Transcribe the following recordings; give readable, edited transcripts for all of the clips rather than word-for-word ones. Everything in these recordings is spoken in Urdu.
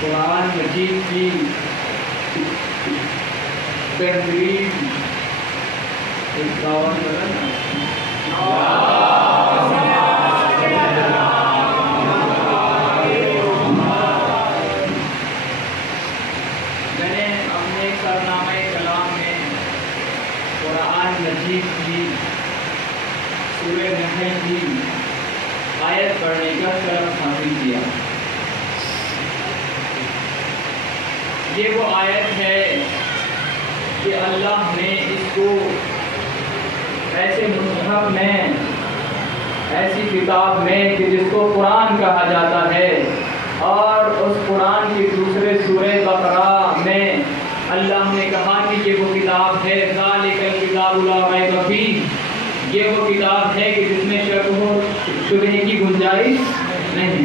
قرآن مجید کی بہترین میں نے اپنے کارنامہ کلام میں قرآن مجید کی سورہ نحل کی آیت پڑھنے کا شرف حاصل کیا. یہ وہ آیت ہے کہ اللہ نے اس کو ایسے مصحف میں، ایسی کتاب میں کہ جس کو قرآن کہا جاتا ہے، اور اس قرآن کی دوسرے سورہ بقرہ میں اللہ نے کہا کہ یہ وہ کتاب ہے ذالک الکتاب لا ریب فیہ، یہ وہ کتاب ہے کہ جس میں شک و شبہ کی گنجائش نہیں ہے.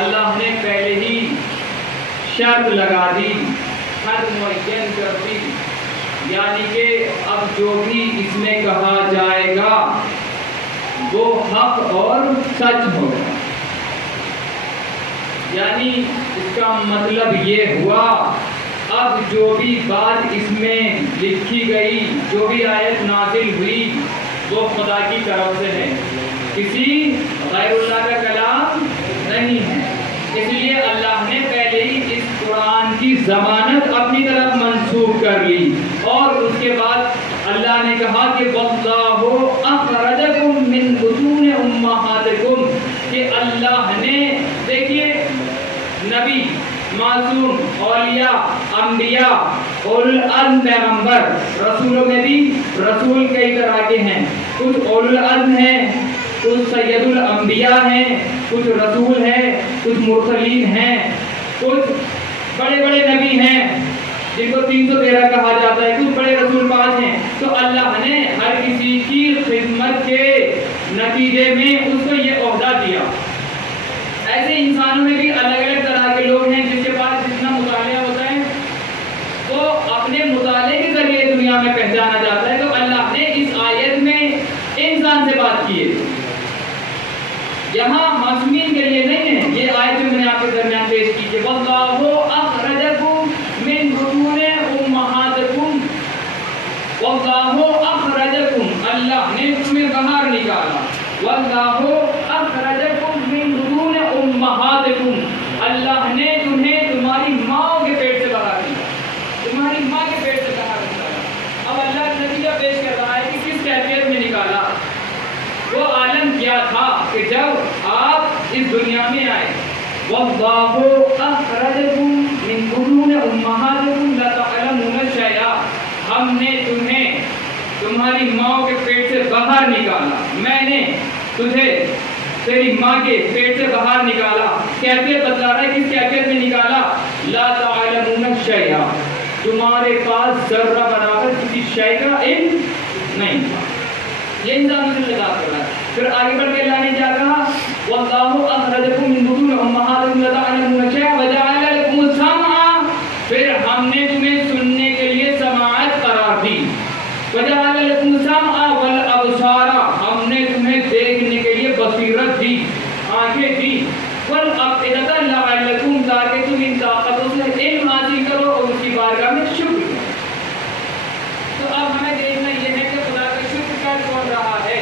اللہ نے پہلے ہی شرط لگا دی، حد معین کر دی، یعنی کہ اب جو بھی اس میں کہا جائے گا وہ حق اور سچ ہوگا. یعنی اس کا مطلب یہ ہوا اب جو بھی بات اس میں لکھی گئی، جو بھی آیت نازل ہوئی، وہ خدا کی طرف سے ہے، کسی غیر اللہ کا کلام نہیں ہے. اس لیے اللہ نے پہلے ہی اس قرآن کی ضمانت اپنی طرف منسوخ کر لی، اور اس کے بعد اللہ نے کہا کہ وَاللَّهُ أَخْرَجَكُم مِّن بُطُونِ أُمَّهَاتِكُم، کہ اللہ نے، دیکھیے نبی، معصوم، اولیاء، انبیاء، اولو العزم پیغمبر، رسولوں میں بھی رسول کئی طرح کے ہیں، کچھ اولو العزم ہیں، کچھ سید الانبیاء ہیں، کچھ رسول ہیں، کچھ مرسلین ہیں، کچھ بڑے بڑے نبی ہیں جن کو 313 کہا جاتا ہے، کچھ بڑے رسول 5 ہیں. تو اللہ نے ہر کسی کی خدمت کے نتیجے میں اس کو یہ عہدہ دیا. ایسے انسانوں میں بھی الگ الگ طرح کے لوگ ہیں جن کے پاس جتنا مطالعہ ہوتا ہے وہ اپنے مطالعے کے ذریعے دنیا میں پہچانا جاتا ہے. تو اللہ نے اس آیت میں انسان سے بات کی ہے، یہاں معصومین کے لیے نہیں ہے. یہ آیت میں نے آپ کے درمیان پیش کی کہ وَاللَّهُ أَخْرَجَكُم مِّن بُطُونِ أُمَّهَاتِكُم، وَاللَّهُ أَخْرَجَكُم، اللہ نے تمہیں باہر نکالا. وَاللَّهُ أَخْرَجَكُم مِّن بُطُونِ أُمَّهَاتِكُم، اللہ نے تمہیں تمہاری ماں کے پیٹ سے کہ جب آپ اس دنیا میں آئے وَاللَّهُ أَخْرَجَكُم مِّن بُطُونِ أُمَّهَاتِكُمْ لَا تَعْلَمُونَ شَيْئًا، ہم نے تمہیں تمہاری ماں کے پیٹ سے باہر نکالا، میں نے تجھے تیری ماں کے پیٹ سے باہر نکالا. کیفیت بتلا رہا ہے کس کیفیت میں نکالا؟ لا تعلمون شیئا، تمہارے پاس ذرہ برابر کسی شے کا علم نہیں تھا. یہ انسان سے لگا کر رہا ہے. پھر آگے بڑھ کے اللہ نے کیا کہا؟ واللہ اخرجکم من بطون امہاتکم لا تعلمون شیئا وجعل لکم السمع، پھر ہم نے تمہیں سننے کے لیے سماعت قرار دی. وجعل لکم السمع والابصار، ہم نے تمہیں دیکھنے کے لیے بصیرت دی، آنکھیں دی. والافئدۃ لعلکم، تاکہ تم ان طاقتوں سے علم حاصل کرو اور اس کی بارگاہ میں شکر کرو. تو اب ہمیں دیکھنا یہ ہے کہ خدا کا شکر کیا کر رہا ہے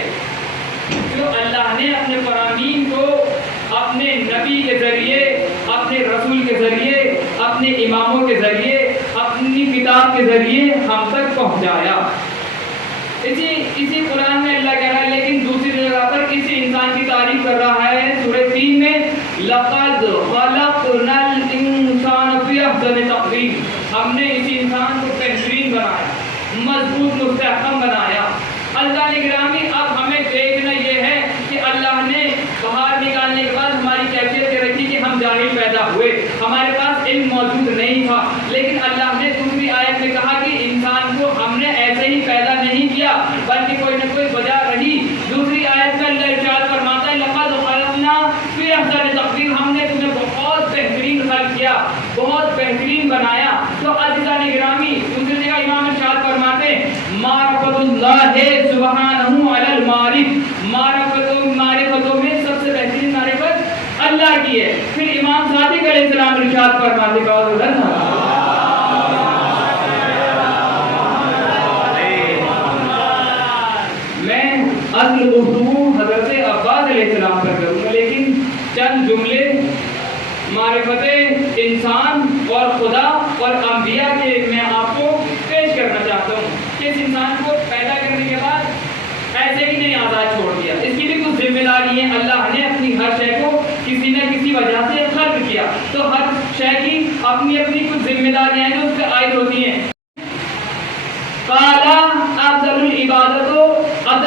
جو اللہ نے اپنے فرامین کو اپنے نبی کے ذریعے، اپنے رسول کے ذریعے، اپنے اماموں کے ذریعے، اپنی کتاب کے ذریعے ہم تک پہنچایا. اسی قرآن میں اللہ کہہ رہا ہے، لیکن دوسری جگہ پر کسی انسان کی تعریف کر رہا ہے سورہ 3 میں لَقَدْ خَلَقْنَا الْإِنسَانَ فِي أَحْسَنِ تَقْوِيمٍ، ہم نے اسی انسان کو بہترین بنایا، مضبوط مستحکم بنایا. اللہ نے گرامی اب ہمیں دیکھنا یہ ہے کہ اللہ نے باہر نکالنے کے بعد ہماری کیفیت یہ رکھی کہ ہم جاہل پیدا ہوئے، ہمارے پاس علم موجود نہیں تھا. لیکن اللہ نے دوسری آیت میں کہا کہ انسان کو ہم نے ایسے ہی پیدا نہیں کیا بلکہ کوئی نہ کوئی وجہ رہی. دوسری آیت میں اللہ ارشاد فرماتا ہے لقد خلقنا فی احسن تقویم، ہم نے تمہیں بہت بہترین خلق کیا، بہت بہترین بنایا. تو عزیزان گرامی دوسری جگہ امام ارشاد فرماتے معرفت اللہ سبحانہ علی المعارف، معرفتوں میں سب سے بہترین معرفت اللہ کی ہے. پھر امام صادق علیہ السلام ارشاد فرماتے میں اصل گفتگو حضرت عباس علیہ السلام پر کروں گا، لیکن چند جملے معرفت انسان اور خدا اور انبیاء کے میں آپ کو پیش کرنا چاہتا ہوں کہ اس انسان کو پیدا کرنے کے بعد ایسے ہی نہیں آزاد چھوڑ دیا، اس کی بھی کچھ ذمہ داری ہے. اللہ نے اپنی ہر شے کو کسی نہ کسی وجہ سے خلق کیا، تو ہر شے کی اپنی اپنی کچھ ذمہ داریاں ہیں جو اس پہ عائد ہوتی ہیں. قال افضل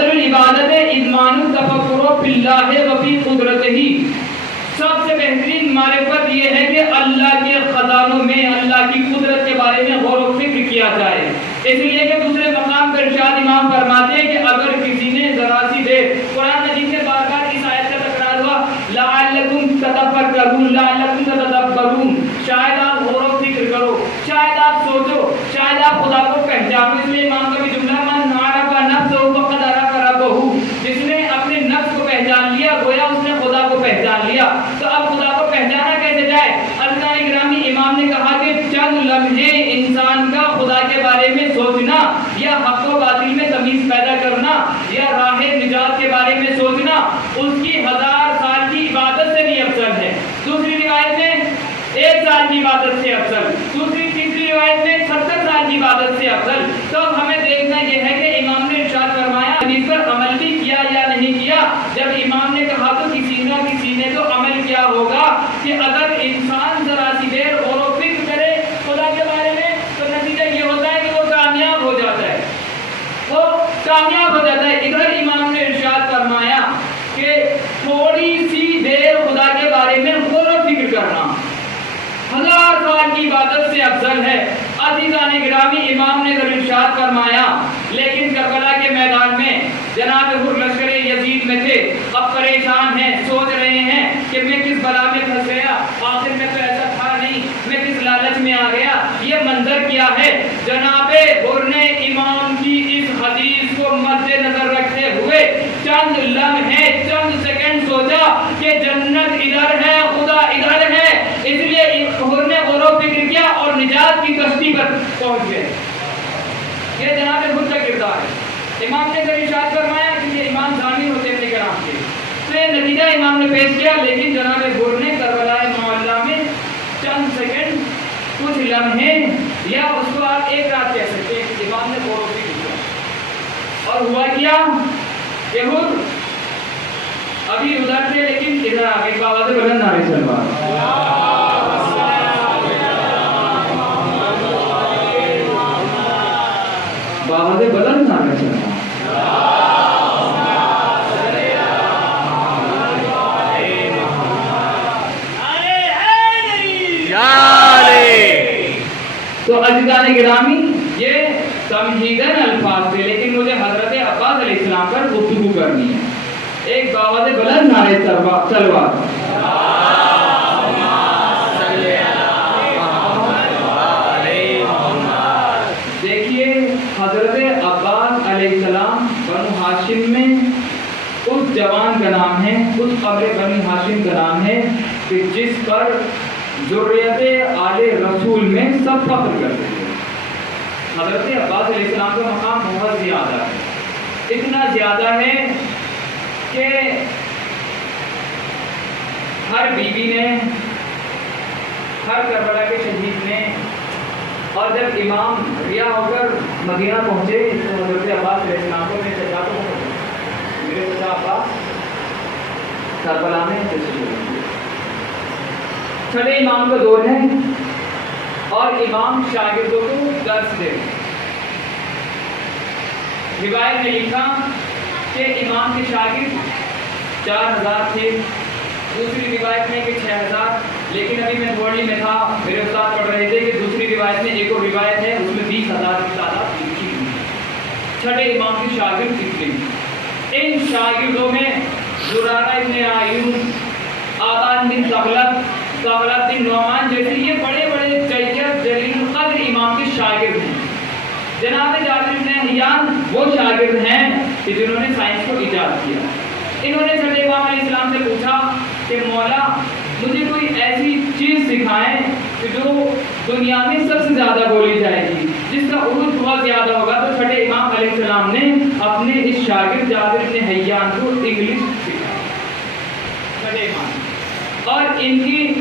العبادت اذمان التفکر فی اللہ و فی قدرتہ، سب سے بہترین معرفت یہ ہے کہ اللہ کے خزانوں میں اللہ کی قدرت کے بارے میں غور و فکر کیا جائے. اس لیے کہ دوسرے مقام پر ارشاد امام فرماتے ہیں کہ اگر کسی نے ذرا سی دیر قرآن مجید میں بار بار اس آیت کا تکرار ہوا لعلکم تتفکرون، لعلکم تتدبرون، شاید آپ غور و فکر کرو، شاید آپ سوچو، شاید آپ خدا کو پہچانو. اس لیے امام کا بھی جملہ من عرف نفسہ فقد عرف ربہ، جس نے اپنے نفس کو پہچان لیا گویا اس نے خدا کو پہچان لیا. تو اب خدا کو پہچانا کیسے جائے؟ عزیزان گرامی امام نے کہا کہ چند لمحے انسان کا خدا کے بارے میں سوچنا یا حق و باطل میں تمیز پیدا کرنا یا راہ نجات کے بارے میں سوچنا اس کی 1000 سال کی عبادت سے بھی افضل ہے. دوسری روایت میں 1 سال کی عبادت سے افضل، تیسری روایت میں 70 سال کی عبادت سے افضل. تو ہمیں دیکھنا یہ ہے کہ امام نے ارشاد فرمایا حدیث پر عمل بھی کیا یا نہیں کیا. جب امام نے کہا تو کسی نہ کسی نے تو عمل کیا ہوگا کہ اگر انسان ذرا سی دیر غور و فکر کرے خدا کے بارے میں تو نتیجہ یہ ہوتا ہے کہ وہ کامیاب ہو جاتا ہے، وہ کامیاب ہو جاتا ہے. ادھر امام نے ارشاد فرمایا کہ تھوڑی سی دیر خدا کے بارے میں غور و فکر کرنا 1000 سال کی عبادت سے افضل ہے. عزیزان گرامی امام نے ارشاد فرمایا لیکن کربلا کے میدان میں جناب حر لشکر یزید میں تھے، اب پریشان ہیں، سوچ رہے ہیں کہ میں کس بلا میں پھنس گیا، آخر میں تو ایسا تھا نہیں، میں کس لالچ میں آ گیا. یہ منظر کیا ہے؟ جناب حر نے امام کی اس حدیث کو مد نظر رکھتے ہوئے چند لمحے چند سیکنڈ سوچا کہ جنت ادھر ہے، خدا ادھر ہے. اس لیے حر نے غور و فکر کیا اور نجات کی کشتی پر پہنچ گئے. یہ جناب حر کا کردار ہے. امام نے ارشاد فرمایا کہ یہ امام ضامن ہوتے اپنے کرام کے، تو یہ نتیجہ امام نے پیش کیا. لیکن جناب حر نے کربلا معلّہ میں چند سیکنڈ، کچھ لمحے یا اس کو آپ 1 رات کہہ سکتے ہیں کہ امام نے غور و فکر کیا. اور ہوا کیا کہ حر ابھی ادھر تھے لیکن ادھر آ گئے، بابا سے بلند نعرے سلوات۔ بابا سے بلند نعرے سلوات۔ تو عزیزان گرامی یہ تمہیدن الفاظ تھے، لیکن مجھے حضرت عباس علیہ السلام پر گفتگو کرنی ہے۔ ایک بابا سے بلند نعرے سلوات۔ دیکھیے حضرت عباس علیہ السلام بنو ہاشم میں اس جوان کا نام ہے، اس قبر بنو ہاشم کا نام ہے کہ جس پر ذریت آل رسول میں سب فخر کرتے ہیں۔ حضرت عباس علیہ السلام کا مقام بہت زیادہ ہے، اتنا زیادہ ہے کہ ہر بیوی نے، ہر کربلا کے شہید نے، اور جب امام ریا ہو کر مدینہ پہنچے تو حضرت عباس علیہ السلام کو میرے چچا کو میرے چچا عباس کربلا میں چھٹے امام کا دور ہے اور امام شاگردوں کو درس دے۔ روایت میں لکھا کہ امام کے شاگرد 4000 تھے، دوسری روایت میں کہ 6000، لیکن ابھی میں تھوڑی میں تھا، میرے استاد پڑھ رہے تھے کہ دوسری روایت میں ایک اور روایت ہے اس میں 20000 کی تعداد لکھی ہوئی۔ چھٹے امام کے شاگرد کتنے؟ ان شاگردوں میں زرارہ ابن ایوب، آبان بن ثغلب بن نعمان جیسے یہ بڑے بڑے جلیل القدر امام کے شاگرد ہیں۔ جناب جابر بن حیان وہ شاگرد ہیں کہ جنہوں نے سائنس کو ایجاد کیا۔ انہوں نے چھٹے امام علیہ السلام سے پوچھا کہ مولا مجھے کوئی ایسی چیز سکھائیں کہ جو دنیا میں سب سے زیادہ بولی جائے گی، جس کا عروج بہت زیادہ ہوگا۔ تو چھٹے امام علیہ السلام نے اپنے اس شاگرد جابر بن حیان کو انگلش سکھایا، چھٹے امام، اور ان کی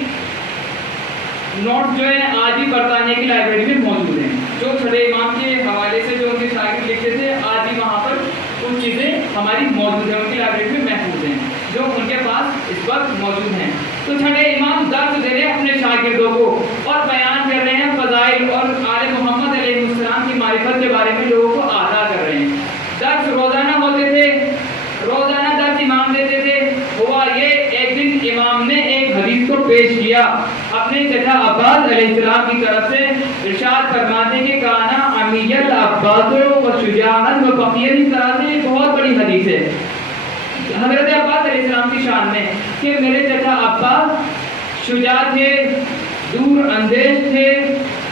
نوٹ جو ہے آج بھی برطانیہ کی لائبریری میں موجود ہیں۔ جو چھٹے امام کے حوالے سے جو ان کے شاگرد لکھتے تھے آج بھی وہاں پر کچھ چیزیں ہماری موجود ہیں، ان کی لائبریری میں محفوظ ہیں، جو ان کے پاس اس وقت موجود ہیں۔ تو چھٹے امام درس دے رہے ہیں اپنے شاگردوں کو اور بیان کر رہے ہیں فضائل اور آل محمد علیہ السلام کی معرفت کے بارے میں لوگوں کو آگاہ کر رہے ہیں۔ درس روزانہ ہوتے تھے، روزانہ درس امام دیتے تھے۔ ہوا یہ ایک دن امام نے ایک حدیث کو پیش کیا اپنے چچا عباس علیہ السلام کی طرف سے، ارشاد فرماتے کہ کانا امی العباس و شجاعا و فقیرا، اس طرح سے ایک بہت بڑی حدیث ہے حضرت عباس علیہ السلام کی شان میں کہ میرے چچا عباس شجاع تھے، دور اندیش تھے،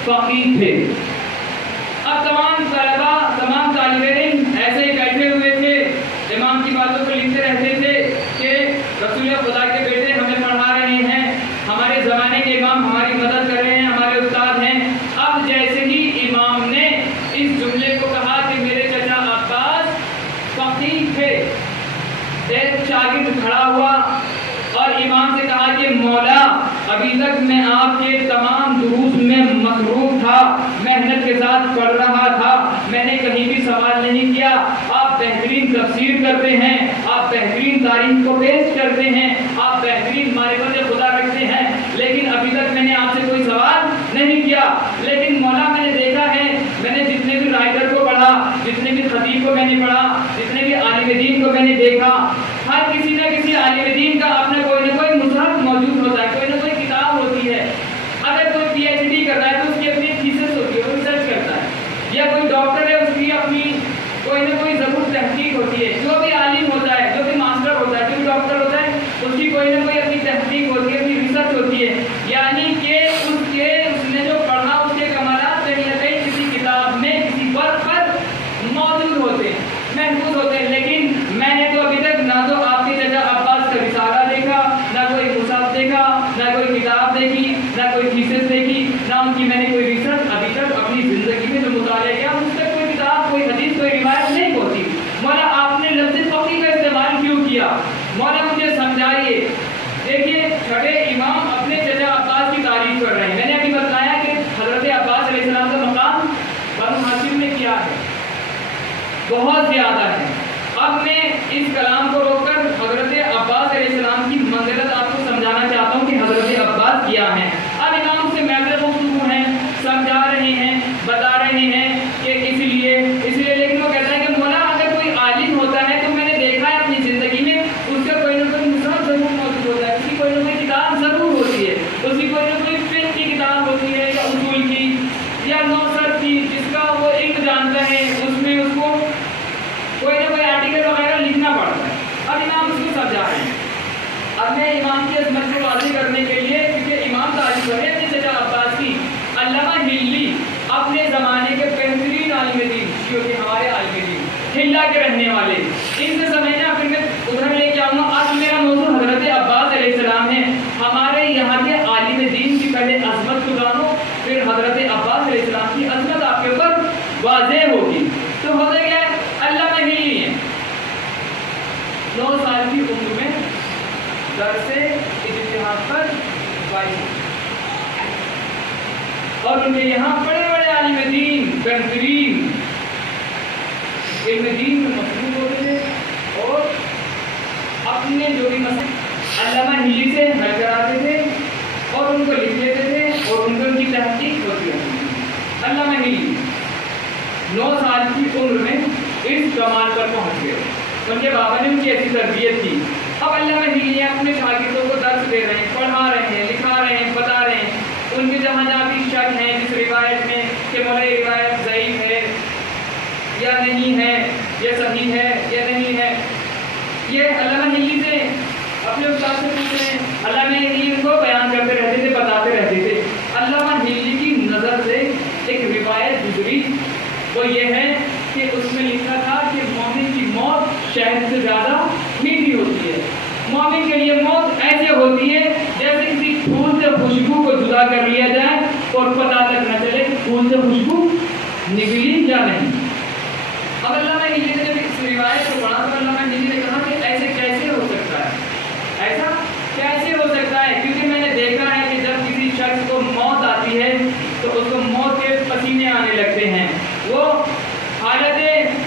فقیہ تھے۔ اب تمام طلبہ، تمام طالب علم ایسے ہی بیٹھے ہوئے تھے، امام کی باتوں کو لکھتے رہتے تھے کہ رسول خدا کے بیٹے ہمیں پڑھا رہے ہیں، ہمارے زمانے کے امام ہماری مدد کر رہے ہیں، ہمارے استاد ہیں۔ اب جیسے ہی امام نے اس جملے کو کہا کہ میرے چچا عباس فقیہ تھے، ایک شاگرد کھڑا ہوا اور امام سے کہا کہ مولا ابھی تک میں آپ کے تمام دروس میں مصروف تھا، محنت کے ساتھ پڑھ رہا تھا، میں نے کہیں بھی سوال نہیں کیا، آپ بہترین تفسیر کرتے ہیں، آپ بہترین تاریخ کو پیش کرتے ہیں، آپ بہترین معرفت خدا رکھتے ہیں، لیکن ابھی تک میں نے آپ سے کوئی سوال نہیں کیا۔ لیکن مولا میں نے دیکھا ہے، میں نے جتنے بھی رائٹر کو پڑھا، جتنے بھی خطیب کو میں نے پڑھا، جتنے بھی عالم دین کو میں نے دیکھا، ہر کسی نہ کسی عالم دین کا اپنا کوئی نہ کوئی مصحف موجود ہوتا ہے، کوئی نہ کوئی کتاب ہوتی ہے۔ اگر کوئی پی ایچ ڈی کر رہا ہے تو اس کی اپنی تھیسس ہوتی ہے، وہ ریسرچ کرتا ہے، یا کوئی ڈاکٹر ہے اس کی اپنی کوئی نہ کوئی ضرور تحقیق ہوتی ہے، جو بھی عالم ہوتا ہے، جو بھی ماسٹر ہوتا ہے، جو بھی ڈاکٹر ہوتا ہے، اس کی کوئی نہ کوئی اپنی تحقیق ہوتی ہے، اپنی ریسرچ ہوتی ہے، یعنی کہ اس نے جو پڑھا اس کے کمالات کہیں نہ کہیں کسی کتاب میں، کسی ورق پر موجود ہوتے ہیں، محفوظ ہوتے ہیں۔ لیکن میں نے تو ابھی تک نہ تو آپ کے چچا عباس کا رسالہ دیکھا، نہ کوئی مصحف دیکھا، نہ کوئی کتاب دیکھی، نہ کوئی تھیسس دیکھی، نہ ان کی میں نے کوئی ریسرچ ابھی تک اپنی زندگی میں جو مطالعہ کیا مجھ تک کوئی کتاب، کوئی حدیث، کوئی روایت نہیں پہنچی۔ مولا آپ نے لفظ فقیہ کا استعمال کیوں کیا؟ مولا مجھے سمجھائیے۔ دیکھیے چھٹے امام اپنے چچا عباس کی تعریف کر رہے ہیں۔ میں نے ابھی بتایا کہ حضرت عباس علیہ السلام کا مقام بنو ہاشم میں کیا ہے، بہت زیادہ ہے۔ اب میں اس کلام کو روک کر حضرت عباس امام کی عظمت کو واضح کرنے کے لیے، کیونکہ امام تعریف کرے اپنے چچا عباس کی، علامہ ہلی اپنے زمانے کے بہترین عالم دین، شیعوں کے ہمارے عالم دین، ہلا کے رہنے والے، ان سے سمجھنا پھر میں ادھر لے کے آؤں گا۔ آج میرا موضوع حضرت عباس علیہ السلام ہے۔ ہمارے یہاں کے عالم دین کی پہلے عظمت کو جانو، پھر حضرت عباس علیہ السلام کی عظمت آپ کے اوپر واضح ہوگی۔ تو ہوتا کیا ہے، علامہ ہلی ہیں، 9 سال کی عمر میں درس اجتہاد پر فائز، اور ان کے یہاں بڑے بڑے عالم دین بہترین علم دین میں مصروف ہوتے تھے، اور اپنے جو بھی مسئلے علامہ ہلی سے حل کراتے تھے اور ان کو لکھ لیتے تھے، اور ان کو ان کی تحقیق ہوتی ہے۔ علامہ ہلی 9 سال کی عمر میں اس کمال پر پہنچ گئے، ان کے بابا نے ان کی ایسی تربیت کی۔ اب علامہ ہلی اپنے شاگردوں کو درس دے رہے ہیں، پڑھا رہے ہیں، لکھا رہے ہیں، بتا رہے ہیں، ان کے جہاں جہاں بھی شک ہیں جس روایت میں کہ مولا یہ روایت ضعیف ہے یا نہیں ہے، یہ صحیح ہے یا نہیں ہے، یہ علامہ ہلی سے اپنے استاد سے پوچھ رہے ہیں۔ علامہ ہلی ان کو بیان کرتے رہتے تھے، بتاتے رہتے تھے۔ علامہ ہلی کی نظر سے ایک روایت گزری، وہ یہ ہے کہ اس میں لکھا تھا کہ مومن کی موت شہد سے زیادہ میٹھی ہوتی ہے۔ مومن کے لیے موت ایسے ہوتی ہے جیسے کسی پھول سے خوشبو کو جدا کر لیا جائے اور پتہ تک نہ چلے کہ پھول سے خوشبو نکلی یا نہیں۔ اب علامہ ہلی نے جب اس روایت کو پڑھا تو علامہ ہلی نے کہا کہ ایسے کیسے ہو سکتا ہے، ایسا کیسے ہو سکتا ہے، کیونکہ میں نے دیکھا ہے کہ جب کسی شخص کو موت آتی ہے تو اس کو موت کے پسینے آنے لگتے ہیں، وہ حالت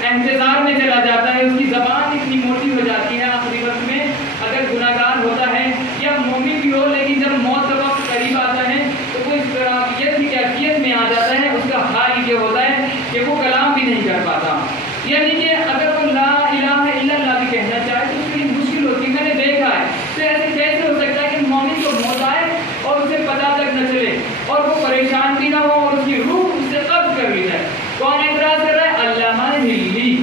انتظار میں چلا جاتا ہے، اس کی زبان اتنی موٹی ہو جاتی ہے آخری وقت میں، اگر گناہ گار ہوتا ہے یا مومن بھی ہو، لیکن جب موت کا وقت قریب آتا ہے تو وہ اس طرح کی کیفیت میں آ جاتا ہے، اس کا حال یہ ہوتا ہے کہ وہ کلام بھی نہیں کر پاتا، یعنی کہ اگر وہ لا الہ الا اللہ بھی کہنا چاہے تو اس کی مشکل ہوتی ہے، میں نے دیکھا ہے۔ تو ایسے کیسے ہو سکتا ہے کہ مومن کو موت آئے اور اسے پتہ تک نہ چلے اور وہ پریشان بھی نہ ہو اور اس کی روح اس سے قبض کر لی جائے؟ کون اعتراض کر رہا ہے؟ علامہ ہلی،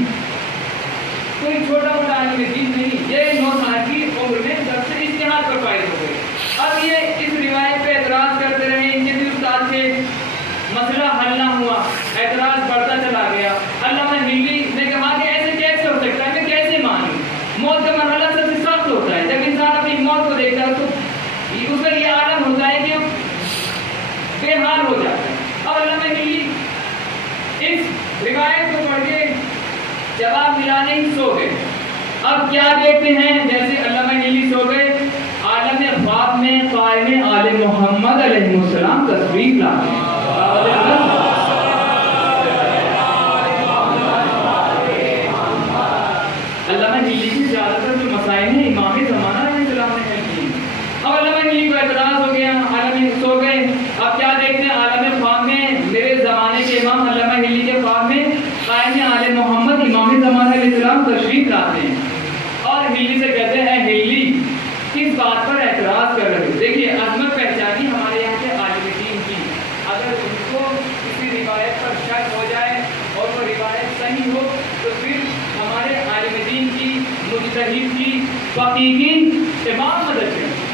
کوئی چھوٹا موٹا عالم دین نہیں، یہ 9 سال کی عمر میں درس اجتہاد پر فائز ہو گئے۔ اب یہ اس روایت پہ اعتراض کرتے رہے، ان کے بھی استاد سے مسئلہ حل نہ ہوا، اعتراض بڑھتا چلا گیا۔ علامہ ہلی نے کہا کہ ایسے کیسے ہو سکتا ہے، میں کیسے مانوں؟ موت کا مرحلہ سب سے سخت ہوتا ہے، جب انسان اپنی موت کو دیکھتا ہے تو اس کا یہ عالم ہوتا ہے کہ بے حال ہو جاتا ہے۔ اب علامہ ہلی اس روایت کو پڑھ کے جواب ملانے ہی سو گئے۔ اب کیا دیکھتے ہیں، جیسے علامہ ہلی سو گئے، عالم خواب میں قائم آل محمد علیہ السلام تصویر لاتے ہیں۔ علامہ ہلی کی زیادہ تر جو مسائل ہیں امام زمانہ علیہ السلام نے حل کی۔ اب علامہ ہلی کو اعتراض ہو گیا، عالم سو گئے۔ اب کیا دیکھتے ہیں، عالم خواب میں میرے زمانے کے امام علامہ ہلی کے خواب میں قائم آل محمد امام زمانہ علیہ السلام تشریف لاتے ہیں، اور ہلی سے کہتے ہیں ہلی کس بات پر اعتراض کر رہے ہو؟ دیکھیے عظمت پہچانی ہمارے یہاں کے عالم دین کی، اگر ان کو کسی روایت پر شک ہو جائے اور وہ روایت صحیح ہو تو پھر ہمارے عالم دین کی، مجتہد کی، فقیہ کی امام مدد کریں۔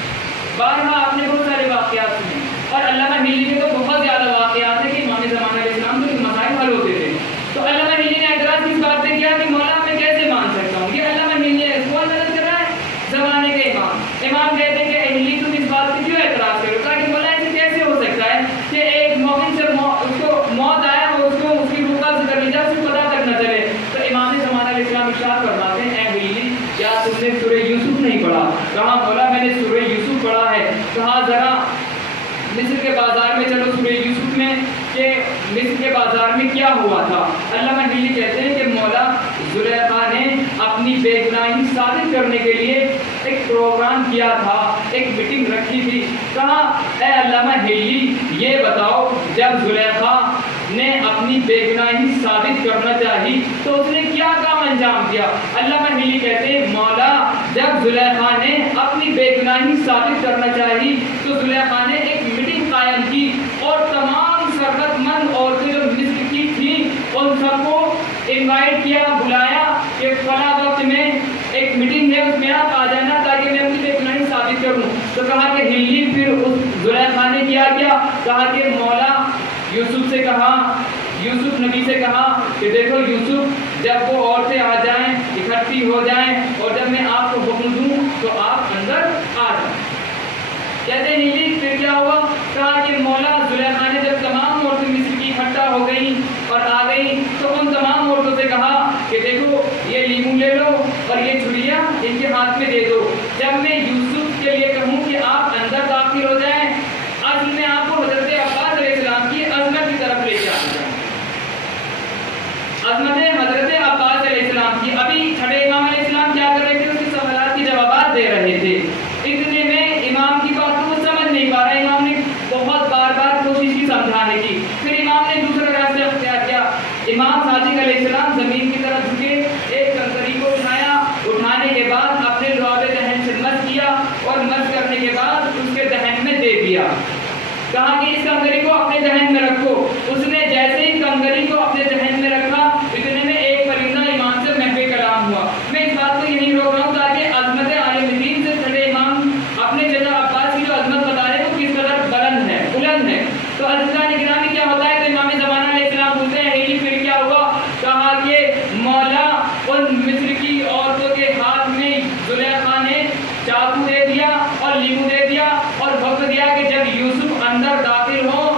بارہا آپ نے بہت سارے واقعات سنے، اور علامہ ہلی کے تو بہت زیادہ واقعات ہیں کہ امام زمانہ علیہ السلام کو مسائل حل ہوتے تھے۔ تو علامہ ہلی نے اعتراض کس بات پہ کیا کہ مولا میں کیسے مان سکتا ہوں؟ یہ علامہ ہلی نے کون مدد کر رہا ہے؟ زمانے کے امام کہتے ہیں کہ ہلی تم اس بات پہ کیوں اعتراض کرو؟ تاکہ مولا ایسے کیسے ہو سکتا ہے کہ ایک مومن سے اس کو موت آیا اور اس کو اس کی روح قبض کر لی جائے، اس کو پتہ تک نہ چلے۔ تو امام زمانہ علیہ السلام ارشاد فرماتے ہیں اے ہلی کیا تم نے سورہ یوسف نہیں پڑھا؟ کہا مولا میں نے سورہ یوسف پڑھا ہے۔ کہا ذرا مصر کے بازار میں چلو سورہ یوسف میں کہ مصر کے بازار میں کیا ہوا تھا۔ علامہ ہلی کہتے ہیں کہ مولا زلیخا نے اپنی بے گناہی ثابت کرنے کے لیے ایک پروگرام کیا تھا، ایک میٹنگ رکھی تھی۔ کہا اے علامہ ہلی یہ بتاؤ جب زلیخا نے اپنی بے گناہی ثابت کرنا چاہی تو اس نے کیا کام انجام دیا؟ علامہ ہلی کہتے ہیں مولا جب زلیخا نے اپنی بے گناہی ثابت کرنا چاہی تو زلیخا نے ایک میٹنگ قائم کی اور تمام ثروت مند عورتیں جو مصر کی تھیں ان سب کو انوائٹ کیا، بلایا کہ فلاں وقت میں ایک میٹنگ ہے اس میں آپ آ جانا تاکہ میں اپنی بے گناہی ثابت کروں۔ کہ دیکھو یوسف جب وہ عورتیں آ جائیں اکٹھی ہو جائیں اور جب میں آپ کو حکم دوں تو آپ اندر آ جائیں. کہتے ہیں نہیں. پھر کیا ہوا؟ کہا کہ مولا زلیخا نے جب تمام عورتیں مصر کی اکٹھا ہو گئیں اور آ گئیں تو ان تمام عورتوں سے کہا کہ دیکھو یہ لیمو لے لو اور یہ چھڑیاں ان کے ہاتھ میں دے دو. جب میں یوسف کے لیے کہوں کہ آپ اندر داخل ہو جائیں اصل میں آپ کو حضرت عباس علیہ السلام کی عظمت کی طرف لے کے آ جائیں. عظمت حضرت عباس علیہ السلام کی. ابھی چھٹے امام علیہ السلام کیا کر رہے تھے؟ اس کے سوالات کے جوابات دے رہے تھے. اتنے میں امام کی بات کو سمجھ نہیں پا رہا. امام نے بہت بار بار کوشش کی سمجھانے کی. پھر امام نے دوسرا راستہ اختیار کیا. امام صادق علیہ السلام زمین کی طرف جھکے, ایک کنکری کو اٹھایا, اٹھانے کے بعد اپنے لعاب دہن سے مس کیا اور مس کرنے کے بعد اس کے دہن میں دے دیا. کہا کہ اس کنکری کو اپنے دہن میں رکھو. اس نے جیسے ہی کنکری کو اپنے دہن میں رکھا اتنے میں ایک پرندہ امام سے محو کلام ہوا. میں اس بات کو یہیں روک رہا ہوں تاکہ عظمت عالم دین سے چھٹے امام اپنے جگہ عباس کی جو عظمت بتا رہے ہیں وہ کس قدر بلند ہے, بلند ہے. تو عزیزان گرامی کیا ہوتا ہے؟ تو امام زمانہ علیہ السلام پوچھتے ہیں ہی پھر کیا ہوا؟ کہا کہ مولا ان مصر کی عورتوں کے ہاتھ میں زلیخا نے چاقو دے دیا اور لیمو دے دیا اور حکم دیا کہ جب یوسف اندر داخل ہو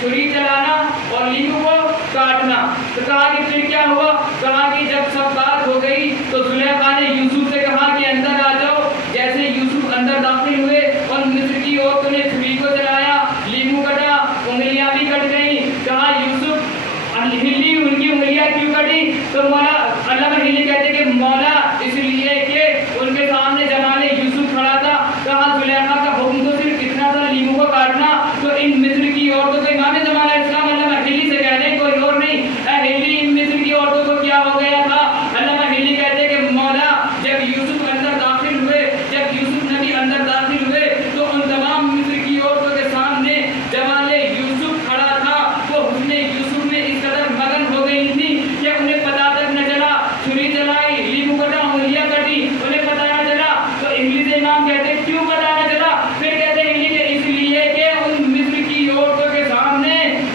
چھری چلانا اور لیمو کو کاٹنا. تو کہا کہ پھر کیا ہوا؟ کہا کہ جب سب بات ہو گئی تو زلیخا نے یوسف سے کہا کہ اندر آ جاؤ. جیسے یوسف اندر داخل ہوئے اور مصر کی عورتوں نے چھری کو چلایا, لیمو کٹا, انگلیاں بھی کٹ گئیں. کہا یوسف ہلی, ان کی انگلیاں کیوں کٹی؟ تو مولا علامہ ہلی کہتے کہ مولا اس لیے کہ ان کے سامنے جمال یوسف کھڑا تھا. کہا زلیخا کا حکم تو صرف اتنا تھا لیمو کو کاٹنا. تو ان مصر کی عورتوں کو امام زمان علیہ السلام علامہ ہلی سے کہہ رہے ہیں, کوئی اور نہیں. اے ہلی, ان مصر کی عورتوں کو کیا ہو گیا تھا؟ علامہ ہلی کہتے کہ مولا جب یوسف اندر داخل ہوئے, جب یوسف نبی اندر داخل ہوئے تو ان تمام مصر کی عورتوں کے سامنے جمال یوسف کھڑا تھا. وہ حسن یوسف میں اس قدر مگن ہو گئی تھی کہ انہیں پتا تک نہ چلا چھری چلائی, لیمو کٹا, انگلیاں کٹی, انہیں پتا نہ چلا. تو انگلش امام کہتے کیوں پتا نہ چلا؟ پھر کہتے ہیں انگلش اس لیے کہ ان مصر کی عورتوں کے سامنے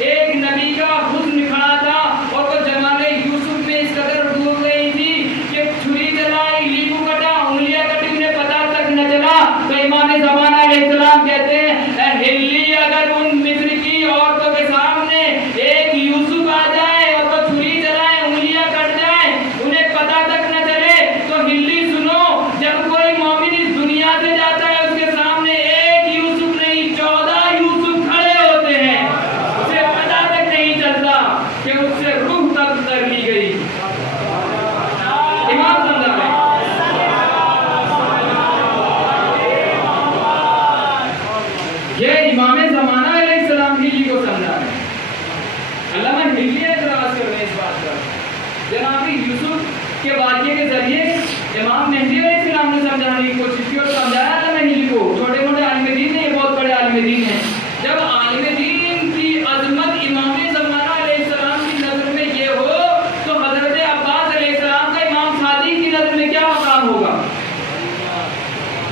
ایک نبی کا حسن کھڑا تھا اور وہ جمال یوسف میں اس قدر ڈوب گئی تھی کہ چھری چلائی, لیمو کٹا, انگلیاں کٹی, انہیں پتا تک نہ چلا. تو امام زمانہ علیہ السلام کہتے ہیں اے ہلی, اگر ان مصر کی عورتوں کے سامنے ایک یوسف آ جائے اور وہ چھری چلائے, انگلیاں کٹ جائیں, انہیں پتا تک نہ چلے, تو ہلی سنو, جب کوئی مومن اس دنیا سے جاتا ہے اس کے سامنے ایک یوسف نہیں 14 یوسف کھڑے ہوتے ہیں. اسے پتا تک نہیں چلتا کہ اس سے روح تک کر لی گئی. امام سمجھا رہے یہ امام زمانہ علیہ السلام ہلی کو سمجھا رہے ہیں. علامہ ہلی اعتراض کر رہے ہیں اس بات پر. جناب یوسف کے واقعے کے ذریعے امام مہدی علیہ السلام نے سمجھانے کی کوشش کی اور سمجھایا علامہ ہلی کو. چھوٹے موٹے عالم دین ہیں, یہ بہت بڑے عالم دین ہیں. جب عالم دین کی عظمت امام زمانہ علیہ السلام کی نظر میں یہ ہو تو حضرت عباس علیہ السلام کا امام صادق کی نظر میں کیا مقام ہوگا؟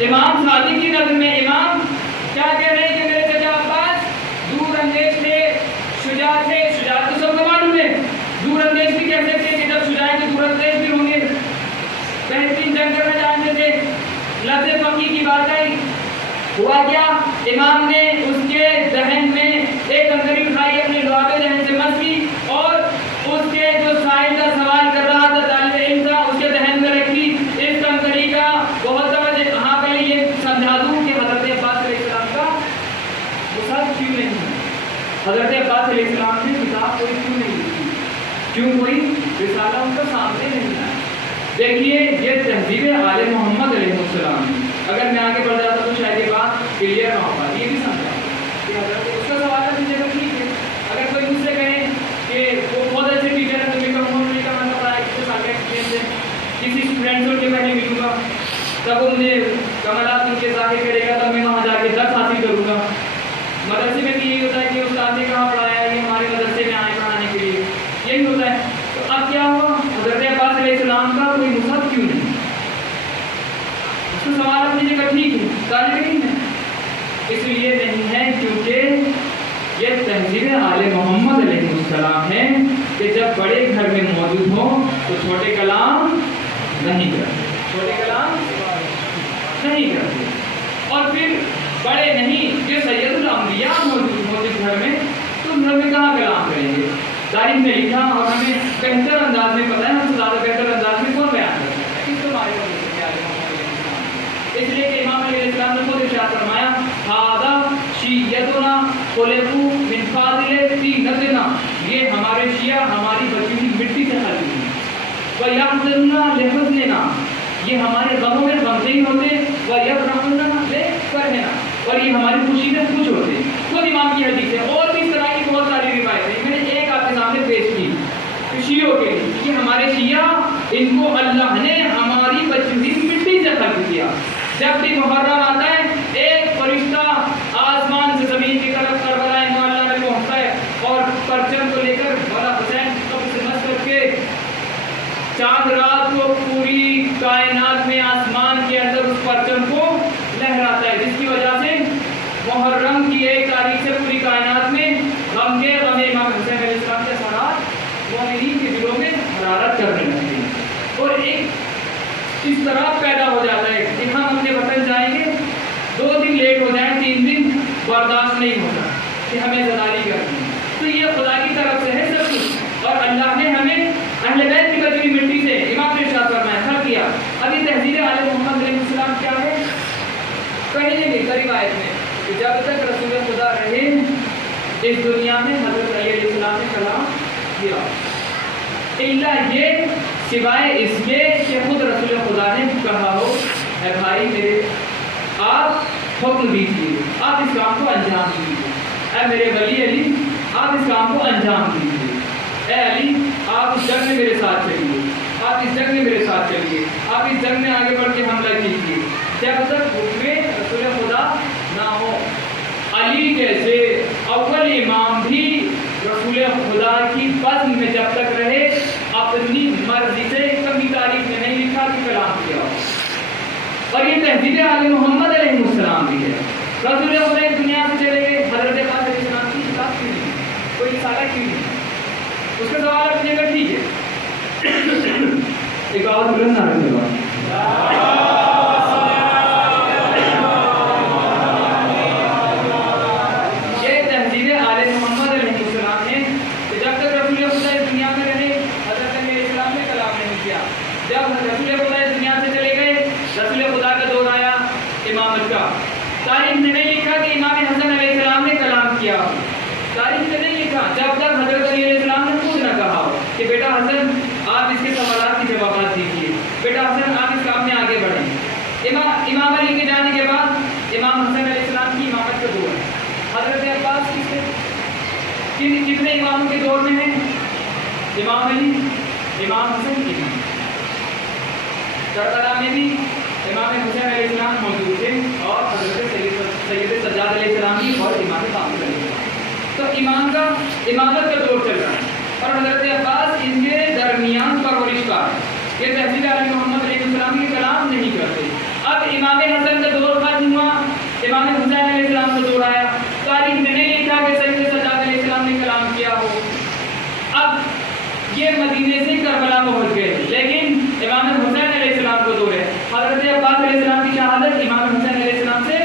امام صادق کی نظر میں امام کیا کہہ رہے ہیں کہ میرے چچا عباس دور اندیش تھے, شجاع تھے. شجاع تو سب کو معلوم ہے, دور اندیش بھی کہتے تھے کہ جب شجاع کے دور اندیش بھی ہوں گے. بہترین جنگ کرنا جانتے تھے. لفظ فقی کی بات آئی, ہوا کیا؟ امام نے اس کے دہن میں ایک کنکری اٹھائی, اپنے لعاب دہن سے مس کی اور اس کے جو سائل کا سوال کر رہا تھا, طالب علم تھا, اس کے دہن میں رکھی. اس کنکری کا بہت سمجھ, ہاں پہلے یہ سمجھا دوں کہ حضرت عباس علیہ السلام کا مصحف کیوں نہیں ہے. حضرت عباس علیہ السلام نے کتاب کوئی کیوں نہیں لکھی, کیوں کوئی رسالہ ان کا سامنے نہیں آیا. دیکھیے یہ تہذیب آل محمد علیہ السلام. اگر میں آگے بڑھ جاتا تو شاید یہ بات کلیئر نہ ہو پاتی. یہ بھی سمجھا کہ حضرت اس کا سوال ہے مجھے ٹھیک ہے. اگر کوئی مجھ سے کہے کہ وہ بہت اچھے ٹیچر ہیں, تمہیں کہوں گا کا میں پڑھایا کس کے ساتھ ایکسپیرینس ہے, کسی اسٹوڈنٹ سے ان کے پہلے ملوں گا, تب وہ مجھے کمالات ان کے ظاہر کرے گا, تب میں وہاں جا کے درس حاصل کروں گا. مدرسے میں بھی یہی ہوتا ہے کہ استاد نے کہاں پڑھایا ہے, یہ ہمارے مدرسے میں آئے پڑھانے کے لیے, یہی ہوتا ہے. تو اب کیا ہوا؟ حضرت عباس علیہ السلام کا کوئی مصحف کیوں نہیں؟ اس کا سوال اپنی جگہ ٹھیک ہے, طالب علم ہے. اس لیے نہیں ہے کیونکہ یہ تہذیب آل محمد علیہ السلام ہے کہ جب بڑے گھر میں موجود ہوں تو چھوٹے کلام نہیں کرتے، چھوٹے کلام نہیں کرتے، اور پھر بڑے نہیں جو سید الانبیاء موجود ہوں جس گھر میں، تو اس گھر میں کہاں کلام کریں گے؟ تاریخ نے لکھا اور ہمیں بہتر انداز میں پتہ ہے، ہم سے زیادہ بہتر انداز میں کون بیان کرتا ہے؟ اس کو ہمارے اس لیے کہ امام علیہ السلام نے خود ارشاد فرمایا ھذا شیعتنا خلقوا من فاضل طینتنا، یہ ہمارے شیعہ ہماری بچی ہوئی مٹی سے خلق ہوئی، وَيَحْزَنُونَ لِحُزْنِنَا، یہ ہمارے غموں میں غمزدہ ہوتے، وَيَفْرَحُونَ لِفَرْحِنَا، اور یہ ہماری خوشی میں خوش ہوتے۔ خود امام کی حدیث ہے، اور بھی اس طرح کی بہت ساری روایتیں ہیں، میں نے ایک آپ کے سامنے پیش کی شیعوں کے لیے کہ ہمارے شیعہ ان کو اللہ نے ہماری بچی ہوئی مٹی سے خلق کیا۔ جب بھی محرم آتا ہے ایک فرشتہ آسمان سے زمین کی طرف کربلا معلیٰ میں پہنچتا ہے اور پرچم کو لے کر مولا حسین کو مس کر کے چاند رات کو پوری کائنات میں آسمان کے اندر اس پرچم کو لہراتا ہے، جس کی وجہ سے محرم کی ایک تاریخ سے پوری کائنات میں غم امام حسین علیہ السلام کے اثرات مومنین کے دلوں میں حرارت کرنے لگتے ہیں، اور ایک اس طرح پیدا ہو جاتا ہے کہ ہم اپنے وطن جائیں گے، 2 دن لیٹ ہو جائیں 3 دن برداشت نہیں ہوتا کہ ہمیں زداری کرنی ہے، تو یہ خدا کی طرف سے ہے سب کچھ، اور اللہ نے ہمیں اہل بیت کی بچی ہوئی مٹی سے امام نے ارشاد فرمایا خلق کیا۔ ابھی تحذیر آل محمد علیہ السلام کیا ہے؟ پہلے لکھا روایت میں کہ جب تک رسول خدا رہے اس دنیا میں حضرت علی علیہ السلام نے کلام کیا، اللہ یہ سوائے اس کے کہ خود رسول خدا نے کہا ہو اے بھائی میرے آپ حکم دیجیے، آپ اس کام کو انجام دیجیے، اے میرے ولی علی آپ اس کام کو انجام دیجیے، اے علی آپ اس جنگ میں میرے ساتھ چلیے، آپ اس جنگ میں میرے ساتھ چلیے، آپ اس جنگ میں آگے بڑھ کے حملہ کیجیے، جب تک حکم رسول خدا نہ ہو۔ علی جیسے اول امام بھی رسول خدا کی بزم میں جب تک رہے اپنی مرضی سے کبھی تاریخ میں نہیں لکھا کہ کلام کیا ہو، اور یہ تہذیب آل محمد علیہ السلام بھی ہے۔ رسول خدا اس دنیا سے چلے گئے، حضرت پاک علیہ السلام کی کتاب کیوں نہیں، کوئی رسالہ کیوں نہیں؟ اس کا سوال اپنے گا، ٹھیک ہے ایک اور بلند نعرہ کے بعد جب رسول خدا اس دنیا سے چلے گئے، رسول خدا کا دور آیا امامت کا، تاریخ نے نہیں لکھا کہ امام حسن علیہ السلام نے کلام کیا، تاریخ نے نہیں لکھا جب تک حضرت علی علیہ السلام نے خود نہ کہا ہو کہ بیٹا حسن آپ اس کے سوالات کی جوابات دیجیے، بیٹا حسن آپ اس کام میں آگے بڑھیں۔ امام علی کے جانے کے بعد امام حسن علیہ السلام کی امامت کا دور ہے۔ حضرت عباس کتنے اماموں کے دور میں ہیں؟ امام علی، امام حسن، امام کربلا میں بھی امام حسین علیہ السلام موجود تھے، اور حضرت سید سجاد علیہ السلام بھی، اور امام باقر علیہ السلام، تو امام کا امامت کا دور چل رہا ہے، اور حضرت عباس ان کے درمیان پرورش کا ہے۔ یہ تحذیر علی محمد علیہ السلام کے کلام نہیں کرتے۔ اب امام حسن کا دور ختم ہوا، امام حسین علیہ السلام کا دور آیا، تاریخ میں نہیں لکھا کہ سید سجاد علیہ السلام نے کلام کیا ہو۔ اب یہ مدینے سے کربلا پہنچ گئے، لیکن امام حسین علیہ السلام کو دور ہے۔ حضرت عباس علیہ السلام کی شہادت امام حسین علیہ السلام سے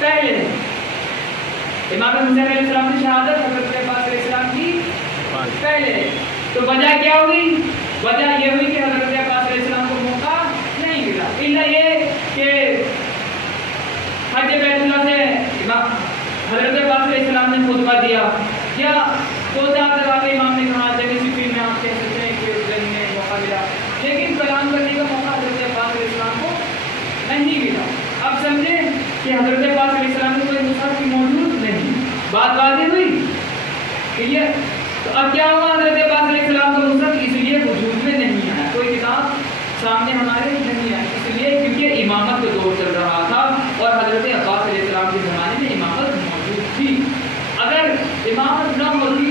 پہلے ہے، امام حسین علیہ السلام کی شہادت حضرت عباس علیہ السلام کی پہلے ہے۔ تو وجہ کیا ہوئی؟ وجہ یہ ہوئی کہ حضرت عباس علیہ السلام کو موقع نہیں ملا، الا یہ کہ حج بیت اللہ سے حضرت عباس علیہ السلام نے خطبہ دیا، یا 2-4 جگہ امام نے کہا جنگ صفین میں آپ کہہ سکتے ہیں کہ اس جنگ میں موقع ملا، لیکن کلام کرنے کا موقع حضرت عباس علیہ السلام کو نہیں ملا۔ اب سمجھیں کہ حضرت عباس علیہ السلام میں کوئی مصحف موجود نہیں، بات واضح ہوئی کہ یہ تو اب کیا ہوا؟ حضرت عباس علیہ السلام کا مصحف اس لیے وجود میں نہیں آیا، کوئی کتاب سامنے ہمارے نہیں آئی، اس لیے کیونکہ امامت کا دور چل رہا تھا، اور حضرت عباس علیہ السلام کے زمانے میں امامت موجود تھی۔ اگر امامت نہ ہوتی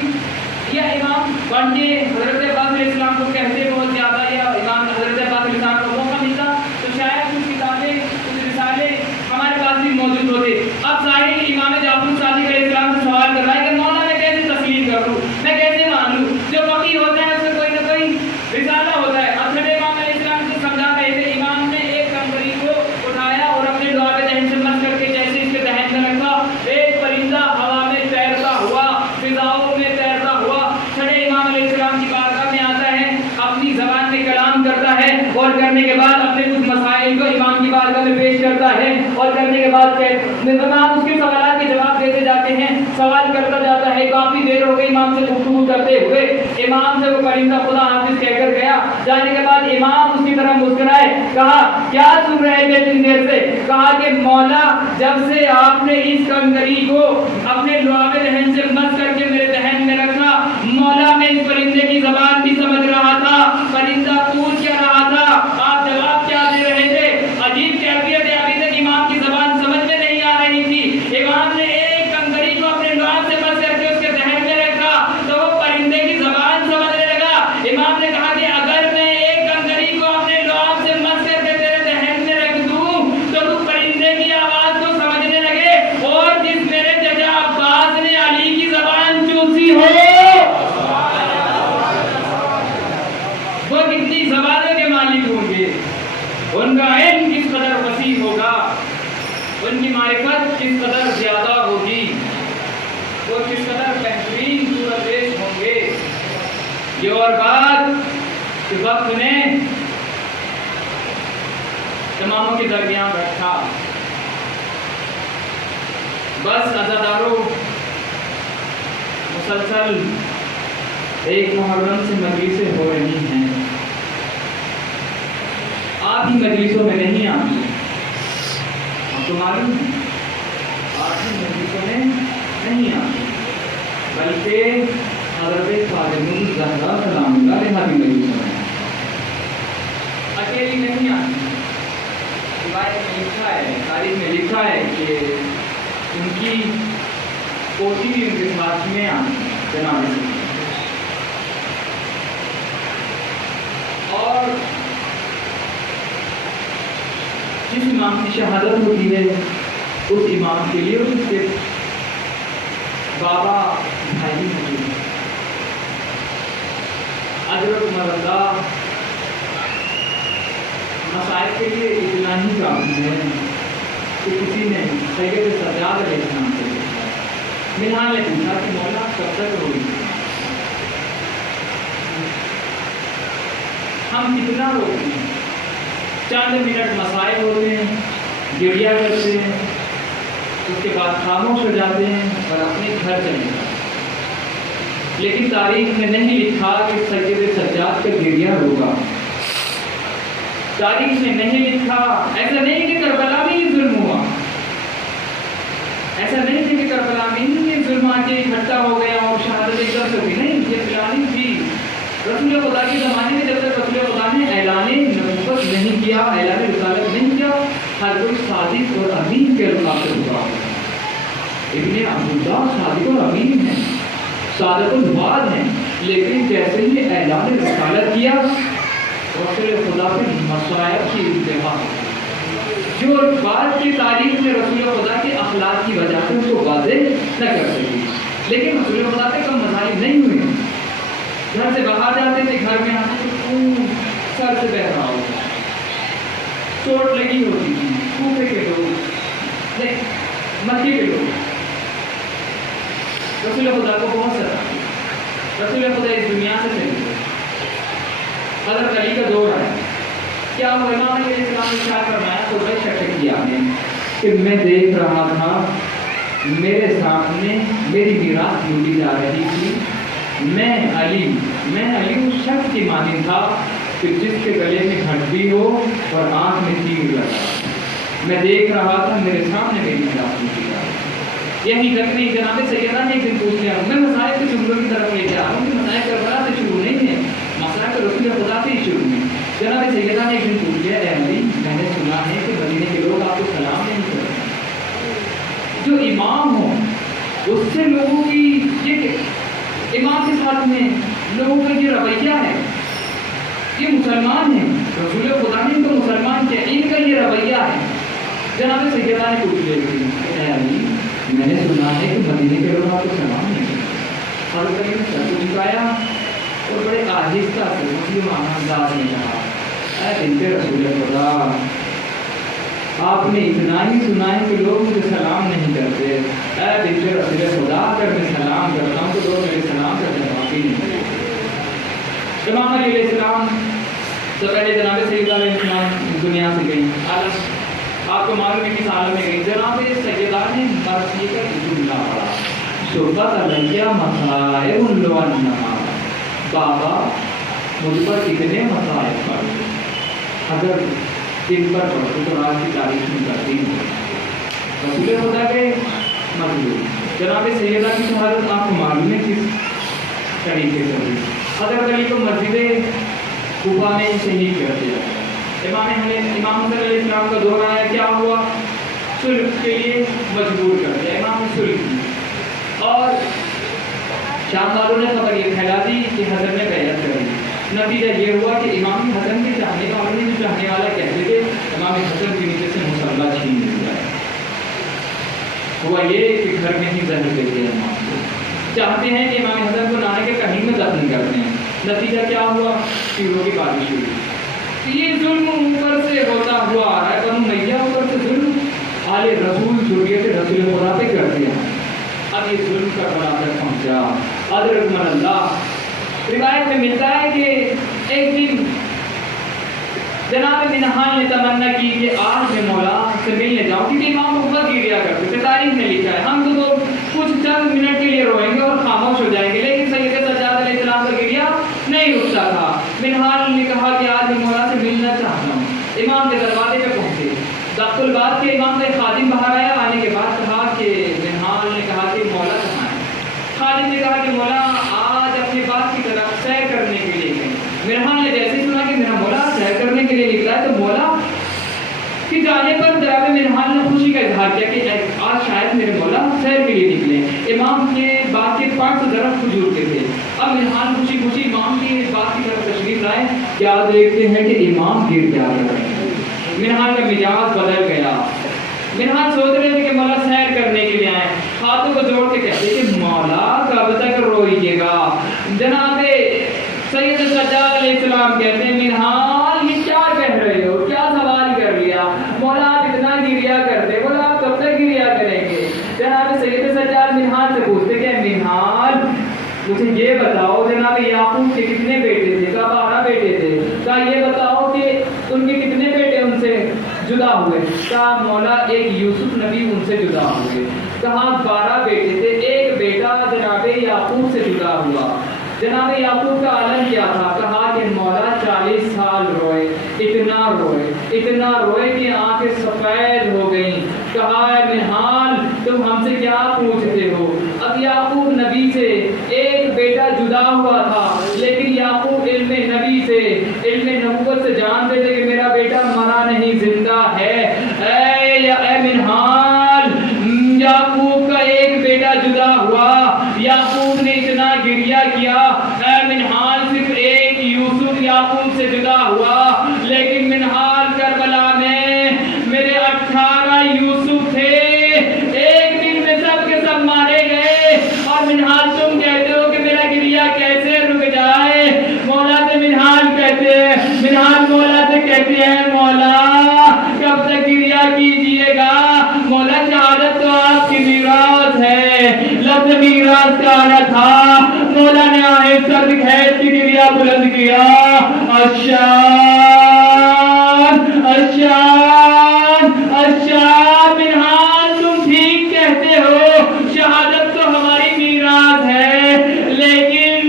یا امام بن کے حضرت عباس علیہ السلام کو کہتے بہت زیادہ، یا امام حضرت عباس علیہ السلام کو موقع ملتا، تو شاید کچھ کتابیں کچھ رسالے ہمارے پاس بھی موجود ہوتے۔ اب ساحل امام جعفر صادق علیہ السلام سے سوال کر رہا ہے کہ مولا میں کیسے تسلیم کر لوں، میں کیسے مان لوں، جو بارگاہ میں پیش کرتا ہے اور کرنے کے بعد امام اس کے سوالات کے جواب دیتے جاتے ہیں، سوال کرتا جاتا ہے، کافی دیر ہو گئی امام سے گفتگو کرتے ہوئے، امام سے وہ پرندہ خدا حافظ کہہ کر گیا، جانے کے بعد امام اس کی طرح مسکرائے، کہا کیا سن رہے تھے اتنی دیر سے؟ کہا کہ مولا جب سے آپ نے اس کنکری کو اپنے لعاب دہن سے مس کر کے میرے دہن میں رکھا، مولا میں اس پرندے کی زبان بھی سمجھ رہا تھا، پرندہ پوچھ کیا رہا تھا، آپ جواب کیا دے رہے تھے؟ عجیب کیفیت ہے، ابھی تک امام کی زبان سمجھ میں نہیں آ رہی تھی۔ امام نے ایک کنکری کو اپنے لعاب سے مس کر کے اس کے دہن میں رکھا تو وہ پرندے کی زبان سمجھنے لگا۔ امام نے کہا کہ اگر میں ایک کنکری کو اپنے لعاب سے مس کر کے تیرے دہن میں رکھ دوں تو تو پرندے کی آواز کو سمجھنے لگے، اور جس میرے چچا عباس نے علی کی زبان چوسی ہو وہ کتنی زبانوں کے مالک ہوں گے، ان کا علم کس قدر وسیع ہوگا، ان کی معرفت کس قدر زیادہ ہوگی، وہ کس قدر بہترین صورت پیش ہوں گے۔ یہ اور بات کہ وقت نے تماموں کے درمیان رکھا، بس عزاداروں مسلسل ایک محرم سے مجلسیں ہو رہی ہیں، آپ ہی مجلسوں میں نہیں آتی، آپ کو معلوم ہے آپ ہی مجلسوں میں نہیں آتی، بلکہ حضرت فاطمہ الزہرا سلام اللہ علیہا بھی مجلسوں میں اکیلی نہیں آتی۔ روایت میں لکھا ہے، تاریخ میں لکھا ہے کہ ان کی پوتی بھی ان کے ساتھ میں آتی جناب سے، اور جس امام کی شہادت ہوتی ہے اس امام کے لیے اس کے بابا بھائی ہوتے ہیں، اجر مرضا مسائل کے لیے اتنا ہی کافی ہے کہ کسی نے سید سجاد علیہ السلام سے ملحان نے پوچھا کہ مولا کب تک روئی، ہم کتنا روتے ہیں، چند منٹ مسائل ہوتے ہیں، گڑیا کرتے ہیں، اس کے بعد خاموش ہو جاتے ہیں اور اپنے گھر چلے جاتے ہیں، لیکن تاریخ میں نہیں لکھا کہ سید سجاد کا گڑیا ہوگا، تاریخ میں نہیں لکھا، ایسا نہیں کہ کربلا میں ہی ظلم ہوا، ایسا نہیں کہ کربلا میں ہی ظلم آ کے اکٹھا ہو گیا اور شہادت ایک دم سے ہوئی، نہیں، یہ پلاننگ تھی رسول خدا کے زمانے میں، جب تک رسول خدا نے اعلان نبوت نہیں کیا، اعلان رسالت نہیں کیا، ہر کوئی صادق اور امین کے القاب سے ہوا۔ ابن عبداللہ صادق اور امین ہیں، صادق الوعد ہیں، لیکن جیسے ہی اعلان رسالت کیا رسول خدا پہ مصائب کی انتہا، جو بعد کی تاریخ میں رسول خدا کے اخلاق کی وجہ سے اس کو واضح نہ کر سکی، لیکن رسول خدا پہ کم مصائب نہیں ہوئے، گھر سے باہر جاتے تھے، گھر میں آتے تو خون سر سے بہ رہا ہوتا، چوٹ لگی ہوتی تھی، کوفے کے لوگ، مکے کے لوگ رسول خدا کو بہت ستا، رسول خدا اس دنیا سے چلے گئے، حضرت علی کا دور آیا، کیا وہ امام علیہ السلام نے کیا فرمایا؟ تو بھائی شک کیا نے کہ میں دیکھ رہا تھا میرے سامنے میری میراث لوٹی جا رہی تھی، میں علی اس شخص کی مانند تھا کہ جس کے گلے میں ہڈی ہو اور آنکھ میں تیر لگا، میں دیکھ رہا تھا میرے سامنے میری میراث لوٹی جا رہی تھی۔ یہی تک نہیں، جناب سیدہ نے ایک دن پوچھ لیا، میں مسائل کے جملوں کی طرف لے کے آ رہا ہوں کہ مسائل کربلا سے شروع نہیں ہے، مسائل تو رسول خدا سے ہی شروع ہے۔ جناب سیدہ نے ایک دن پوچھ لیا، اے علی میں نے سنا ہے کہ مدینے کے لوگ آپ کو سلام نہیں کرتے، جو امام ہو اس سے لوگوں کی یہ امام کے ساتھ میں لوگوں کا یہ رویہ ہے، یہ مسلمان ہیں، رسول خدا نے ان کو مسلمان کیا، ان کا یہ رویہ ہے۔ جناب سیدہ نے پوچھ لیا، اے علی میں نے سنا ہے کہ مدینے کے لوگ آپ کو سلام نہیں کرتے، حضرت علی نے سر کو جھکایا اور بڑے آہستہ سے مسلمانہ انداز میں کہا، اے بنت رسول خدا آپ نے اتنا ہی سنا ہے کہ لوگ مجھے سلام نہیں کرتے، اے بنت رسول خدا اگر میں سلام کرتا ہوں تو لوگ میرے سلام کا جواب ہی نہیں دیتے۔ امام علیہ السلام تو پہلے جناب سیدہ علیہ السلام دنیا سے گئی، آپ کو معلوم ہے کس عالم میں گئی؟ جناب سیدہ نے مرثیے کا جملہ پڑھا، شربت علیہ مصائب لونہا، بابا مجھ پر کتنے مصائب پڑے، اگر دن پر پڑھتے تو رات کی تاریخ میں کرتی ہوں۔ رسول خدا کے مطلوب جناب سیدہ کی شہادت آپ کو معلوم ہے کس طریقے سے ہوئی؟ حضرت علی کو مسجد کوفہ میں شہید کر دیا، امام حسن علیہ السلام کا دور آیا، کیا ہوا؟ صلح کے لیے مجبور کر دیا، امام نے صلح کی، اور شام والوں نے خبر یہ پھیلا دی کہ حضرت نے بیعت کر دی۔ نتیجہ یہ ہوا کہ امام حسن کے چاہنے والوں نے جو چاہنے والا کہتے تھے امام حسن کے نیچے سے مصلی چھین لیا۔ ہوا یہ کہ گھر میں ہی ظاہر کر دیا امام کو، چاہتے ہیں کہ امام حسن کو لانے کے کہیں میں دفن کرتے ہیں۔ نتیجہ کیا ہوا؟ تیروں کی بارش ہوئی۔ یہ ظلم اوپر سے ہوتا ہوا آ رہا ہے، بنو امیہ اوپر سے ظلم آل رسول ذریت رسول خدا پہ کرتے ہیں۔ اب یہ ظلم کا بڑا تک پہنچا، ادرک من اللہ۔ روایت میں ملتا ہے کہ ایک دن جناب منہال نے تمنا کی کہ آج میں مولا سے ملنے جاؤں، کیونکہ امام بہت گریا کرتے تھے، تاریخ میں لکھا ہے۔ ہم تو کچھ چند منٹ کے لیے روئیں گے اور خاموش ہو جائیں گے، لیکن سید سجاد علیہ السلام کا گریا نہیں رکتا تھا۔ منہال نے کہا کہ آج میں مولا سے ملنا چاہتا ہوں۔ امام کے دروازے پہ پہنچے، دخل الباب کے امام کا ایک خادم باہر آیا، آنے کے بعد کہا کہ منہال نے کہا کہ مولا کہاں ہے؟ خادم نے کہا کہ مولا آج اپنے باپ کی طرف سیر کرنے کے لیے گئے۔ منہال نے جیسے سنا کہ میرا مولا سیر کرنے کے لیے نکلا ہے تو مولا کہ جانے پر جناب منہال نے خوشی کا اظہار کیا کہ آج شاید میرے مولا سیر کے لیے نکلے۔ امام کے باغ کے 500 درخت کھجور کے تھے۔ اب منہال خوشی خوشی امام کے باغ کی طرف تشریف لائے، کیا دیکھتے ہیں کہ امام گر جا رہے ہیں۔ منہال کا مزاج بدل گیا۔ منہال سوچ رہے تھے کہ مولا سیر کرنے کے لیے آئے، ہاتھوں کو جوڑ کے کہتے کہ مولا کب تک روئیے گا؟ جناب سید سجاد علیہ السلام کہتے ہیں منہال یہ کیا کہہ رہے ہو، کیا سوال کر لیا؟ مولا آپ اتنا گریا کرتے، بولا آپ کب تک گریا کریں گے؟ جناب سید سجاد منہال سے پوچھتے کہ منہال مجھے یہ بتاؤ جناب یعقوب کے کتنے بیٹے تھے؟ کہا 12 بیٹے تھے۔ کہا یہ بتاؤ کہ ان کے کتنے بیٹے ان سے جدا ہوئے؟ کہا مولا ایک یوسف نبی ان سے جدا ہوئے۔ کہا 12 بیٹے تھے، ایک بیٹا جناب یعقوب سے جدا ہوا۔ جناب یعقوب کا عالم کیا تھا؟ کہا کہ مولا 40 سال روئے، اتنا روئے کہ آنکھیں سفید ہو گئیں۔ کہا منہال تم ہم سے کیا پوچھتے ہو؟ اب یعقوب نبی سے ایک بیٹا جدا ہوا تھا، لیکن یعقوب علم نبی سے، علم نبوت سے جانتے تھے کہ میرا بیٹا مرا نہیں زندہ ہے۔ اے منہال یعقوب کا ایک بیٹا جدا ہوا، یعقوب نے اتنا گریا کیا، اے منہال صرف ایک یوسف یعقوب سے جدا ہوا، لیکن منہال کربلا میں میرے 18 یوسف تھے، ایک دن میں سب کے سب مارے گئے، اور منہال تم کہتے ہو کہ میرا گریا کیسے رک جائے؟ مولا سے منہال کہتے ہیں، منہال مولا سے کہتے ہیں مولا کب تک گریا کیجئے گا؟ مولا شہادت تو آپ کی میراث ہے، لفظ میراث کا آنا تھا۔ مولا نے آئے سرد خیز کی گریا بلند کیا، اشان اشان اشان منہال تم ٹھیک کہتے ہو، شہادت تو ہماری میراث ہے، لیکن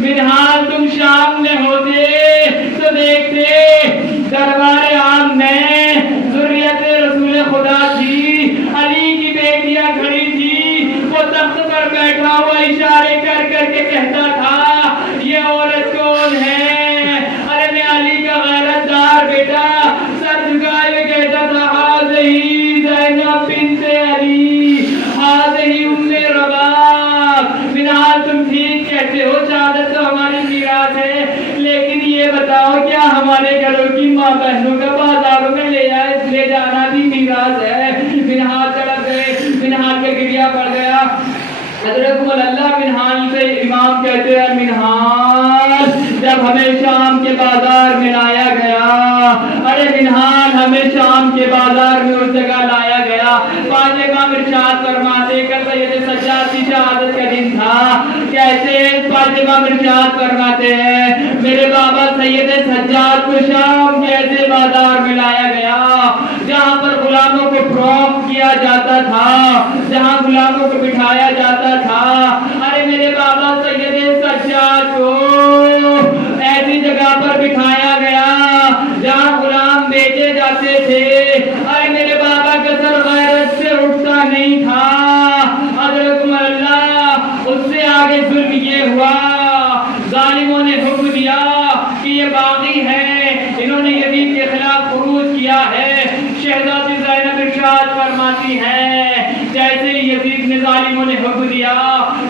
منہال تم شام میں ہوتے تو دیکھتے دربار عام میں ذریت رسول خدا تھی، علی کی بیٹیاں کھڑی تھی، وہ تخت پر بیٹھا ہوا اشارے کر کر کے کہتا تھا یہ عورت کون ہے؟ ارے میں علی کا غیرت دار بیٹا، سر جھکائے ہوئے کہتا تھا ہاذہی زینب بنت علی، ہاذہی ام رباب۔ منہال تم ٹھیک کہتے ہو، شہادت تو ہماری میراث ہے، لیکن یہ بتاؤ کیا ہمارے گھروں کی ماں بہنوں کا بازاروں میں لے جانا بھی میراث ہے؟ منہال تڑپ گئے، منہال کا گریا پڑ گیا۔ حضرت اللہ منہال سے امام کہتے ہیں منہال جب ہمیں شام کے بازار میں لایا گیا، ارے منہال ہمیں شام کے بازار میں اس جگہ لایا گیا، خواجہ امام ارشاد فرماتے کہ سید سجاد کی شہادت کا دن تھا، کیسے خواجہ امام ارشاد فرماتے ہیں میرے بابا سید سجاد کو شام کے ایسے بازار میں لایا گیا جہاں پر غلام غلاموں کو فروخت کیا جاتا تھا، جہاں غلاموں کو بٹھایا جاتا تھا، ارے میرے بابا سید سجاد کو ایسی جگہ پر بٹھایا گیا جہاں غلام بیچے جاتے تھے، ارے میرے بابا کا سر غیرت سے اٹھتا نہیں تھا۔ حضرت اللہ اس سے آگے ظلم یہ ہوا، ظالموں نے حکم دیا کہ یہ باغی ہے، انہوں نے یزید کے خلاف خروج کیا ہے۔ شہزادی زینب ارشاد فرماتی ہیں جیسے ہی یزید نے ظالموں نے حکم دیا،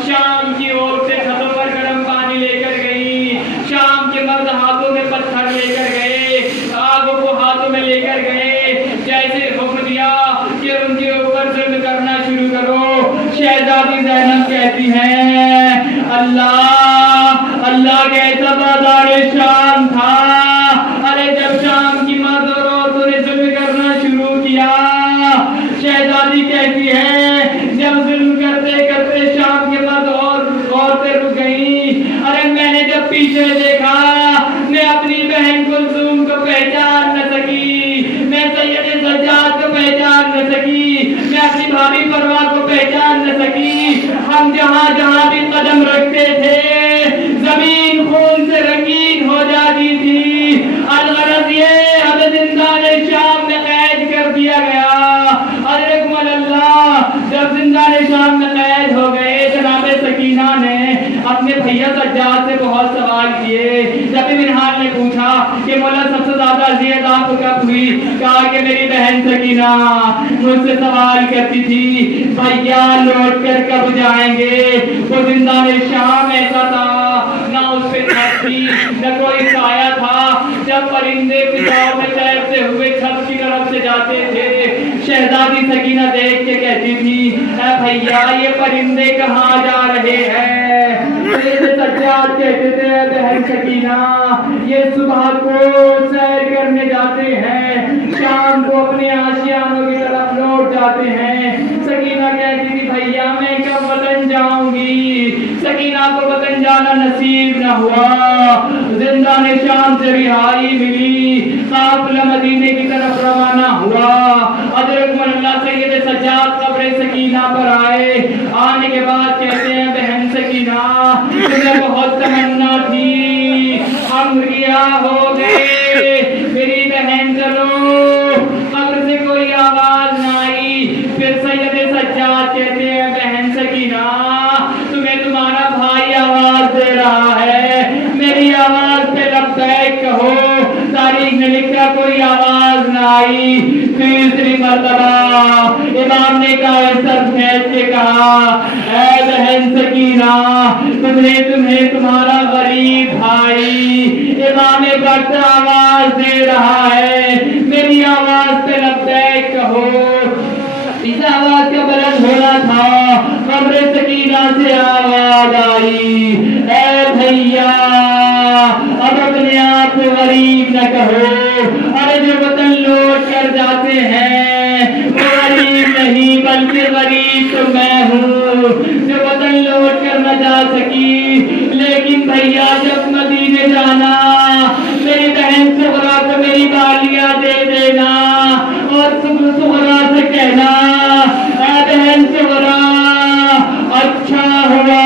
شام کی عورتیں چھتوں پر گرم پانی لے کر گئی، شام کے مرد ہاتھوں میں پتھر لے کر گئے، آگوں کو ہاتھوں میں لے کر گئے، جیسے حکم دیا کہ ان کے اوپر ظلم کرنا شروع کرو، شہزادی زینب کہتی ہیں اللہ کیسا بازار شام تھا، ارے جب شام کی مرد اور عورتوں نے ظلم کرنا شروع کیا، شہزادی کہتی ہے جب ظلم کرتے کرتے شام کے مرد اور عورتیں رک گئیں، ارے میں نے جب پیچھے دیکھا میں اپنی بہن کلثوم کو پہچان نہ سکی، میں سید سجاد کو پہچان نہ سکی، میں اپنی بھابھی پروا کو پہچان نہ سکی، ہم جہاں جہاں بھی قدم رکھتے تھے زمین خون سے رنگین ہو جاتی تھی۔ الغرض یہ ہمیں زندان شام میں قید کر دیا گیا۔ حضرت اللہ جب زندان شام میں قید ہو گئے، جناب سکینہ نے اپنے بھیا سجاد سے بہت سوال کیے۔ جب منہال نے پوچھا کہ مولا سب سے زیادہ اذیت آپ کو کب ہوئی، کہا کہ میری بہن سکینہ مجھ سے سوال کرتی تھی بھیا لوٹ کر کب جائیں گے۔ وہ زندان شام ایسا تھا، نہ اس پہ چھت تھی نہ کوئی سایہ تھا، جب پرندے فضاؤں میں تیرتے ہوئے چھت کی طرف سے جاتے تھے، شہزادی سکینہ دیکھ کے کہتی تھی اے بھیا یہ پرندے کہاں جا رہے ہیں؟ سجاد کہتے تھے بہن سکینہ یہ صبح کو سیر کرنے جاتے ہیں، شام کو اپنے آشیانوں کی طرف لوٹ جاتے ہیں۔ سکینہ کہتی تھی بھیا میں کب وطن جاؤں گی؟ سکینہ کو وطن جانا نصیب نہ ہوا، زندان شام سے رہائی ملی، قافلہ مدینے کی طرف روانہ ہوا۔ حضرت اللہ سید سجاد قبر سکینہ پر آئے، آنے کے بعد کہتے ہیں بہن سکینہ تمہیں بہت تمنا تھی، ہم رہا ہو گئے، میری بہن چلو۔ قبر سے کوئی آواز نہ آئی، پھر سید سجاد کہتے ہیں بہن سکینہ تمہیں تمہارا بھائی آواز دے رہا ہے، میری آواز پہ لبیک کہو۔ تاریخ نے لکھا کوئی آواز نہ آئی، تیسری مرتبہ امام نے کہا اے بہن سکینہ تمہیں تمہارا غریب بھائی امام وقت آواز دے رہا ہے، میری آواز پہ لبیک کہو۔ اس آواز کا بلند ہونا تھا، قبر سکینہ سے آواز آئی اے بھیا اب اپنے آپ کو غریب نہ کہو، ارے جو وطن لوٹ کر جاتے ہیں وہ غریب نہیں بلکہ غریب تو میں ہوں جو وطن لوٹ کر نہ جا سکی، لیکن بھیا جب مدینے جانا میری بہن سغرا کو میری بالیاں دے دینا اور سغرا سے کہنا اے بہن سغرا اچھا ہوا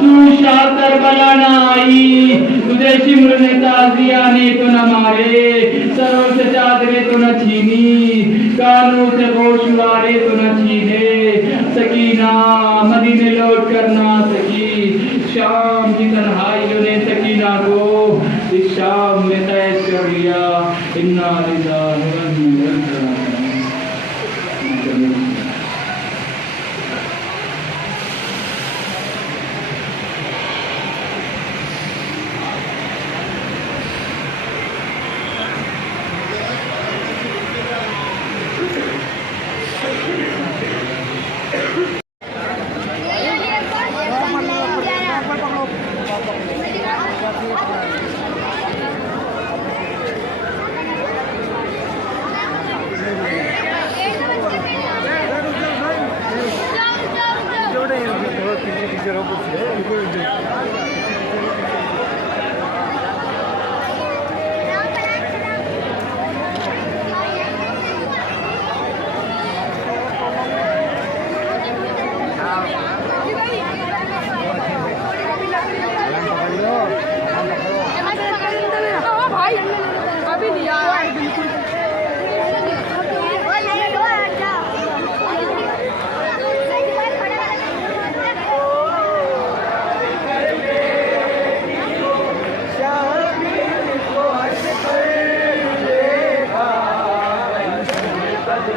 تو شاہ کربلا نہ آئی، تجھے شمر نے تازیہ نے تو نہ مارے، سروں سے چادریں تو نہ چھینی، کانوں سے گوشوارے تو نہ چھینے، سکینہ مدینے لوٹ کر نہ سکی۔ شام کی تنہائیوں نے سکینہ کو اس شام میں قید کر لیا۔ انا للہ و انا الیہ راجعون۔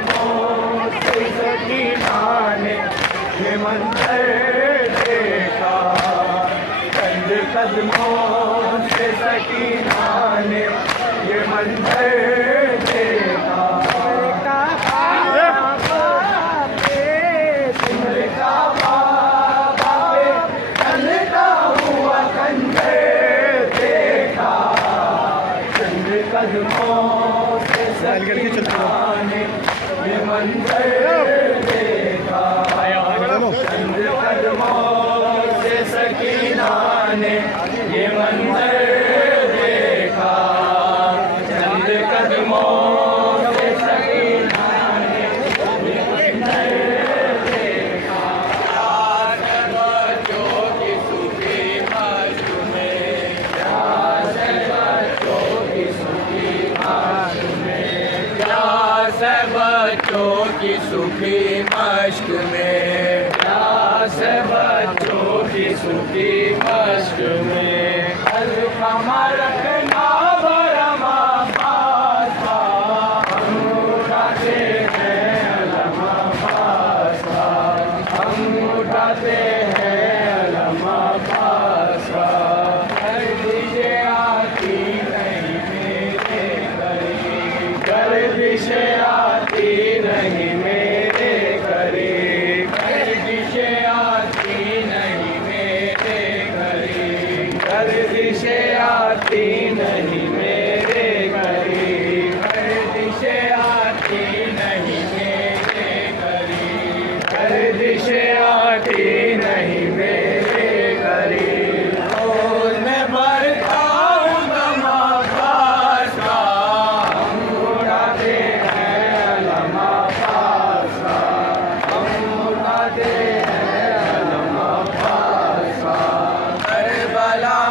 قدموں سے سکینہ نے یہ منظر دیکھا، چند قدموں سے سکینہ نے یہ منظر دیکھا، قدموں سے سکینہ نے یہ منظر دیکھا، چند قدموں سے سکینہ نے یہ منظر دیکھا، چند قدموں سے سکینہ نے یہ منظر دیکھا، پیاس ہے بچوں کی صوفی مشق میں، پیاس ہے بچوں کی صوفی مشق میں، پیاس ہے بچوں کی صوفی مشق میں، پیاس ہے بچوں کی صوفی مشق میں، القمر رکھنا برہم عباس کا، ہم اٹھاتے ہیں علم عباس کا، ہم اٹھاتے ہیں علم عباس کا، گردشیں آتی نہیں میرے قریب، گردشیں آتی نہیں میرے قریب، گردشیں آتی نہیں میرے قریب، گردشیں آتی نہیں میرے قریب، گردشیں آتی نہیں میرے قریب، گردشیں آتی نہیں میرے قریب، روز میں بھرتا ہوں غم عباس کا، ہم اٹھاتے ہیں علم عباس کا، ہم اٹھاتے ہیں علم عباس کا، کربلا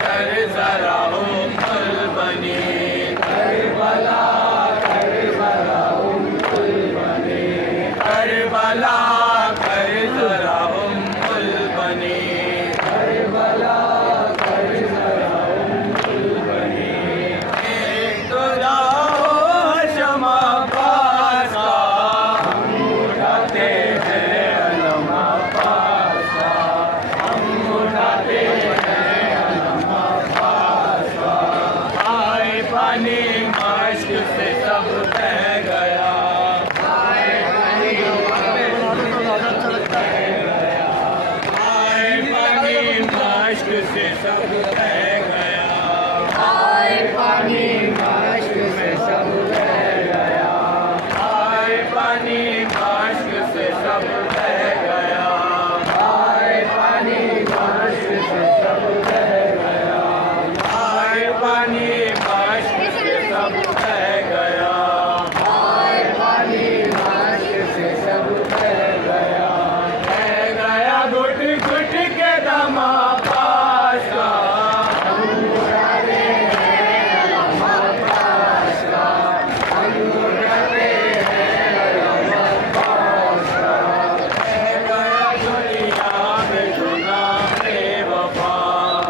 کر ذرا ام البنی، کربلا کر ذرا ام البنی، کربلا کر ذرا ام البنی، کربلا کر ذرا ام البنی، ایک تو جاؤ شمع عباس کا، ہم اٹھاتے ہیں علم عباس کا، ہم اٹھاتے ہیں علم عباس کا، آئے پانی مشق سے سب بہہ گیا، آئے پانی مشق سے سب بہہ گیا، آئے پانی مشق سے سب بہہ گیا، آئے پانی مشق سے سب بہہ گیا، آئے پانی مشق سے سب بہہ گیا، آئے پانی مشق سے سب بہہ گیا، آئے پانی مشق سے سب بہہ گیا، بہہ گیا گھٹ گھٹ کے دم عباس کا، ہم اٹھاتے ہیں علم عباس کا، ہم اٹھاتے ہیں علم عباس کا، بہہ گیا دنیا میں جو نام وفا،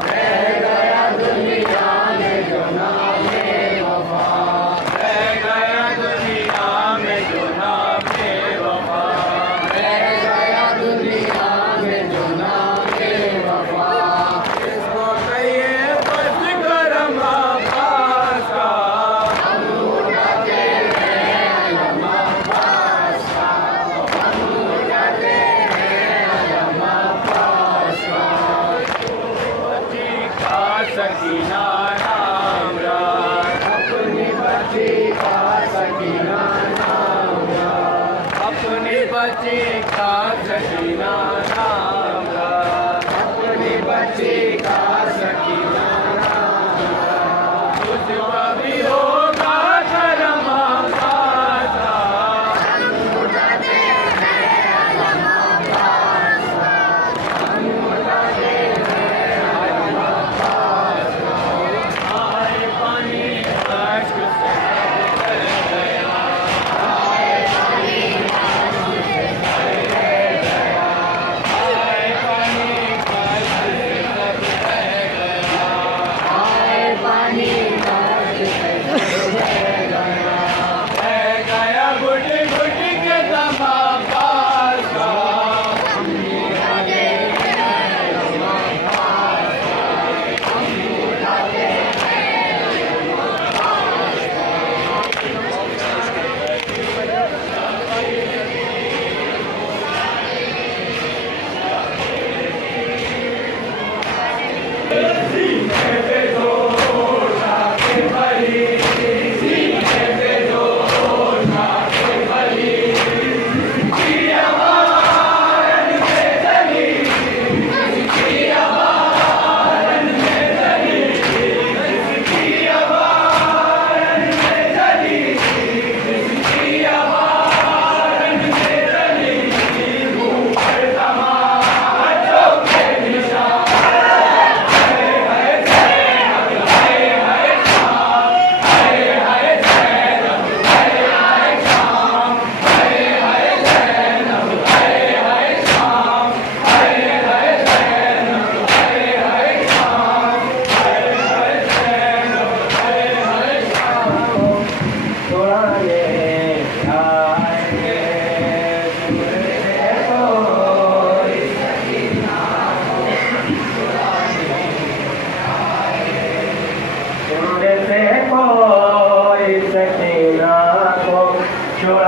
بہہ گیا دنیا میں جو نام وفا، بہہ گیا دنیا میں جو نام وفا، بہہ گیا دنیا میں جو نام وفا، اس کو کہیے بس کرم عباس کا، ہم اٹھاتے ہیں علم عباس کا، ہم اٹھاتے ہیں علم عباس کا، بچی کا سکینہ نام رات، اپنی بچی کا سکینہ نام رات، اپنی بچی کا سکینہ نام رات، اپنی بچی کا سکینہ نام رات، تجھ پر بھی ہوگا کرم عباس کا، ہم اٹھاتے ہیں علم عباس کا، ہم اٹھاتے ہیں علم عباس کا، آئے پانی مشق سے سب بہہ گیا، آئے پانی مشق سے سب بہہ گیا،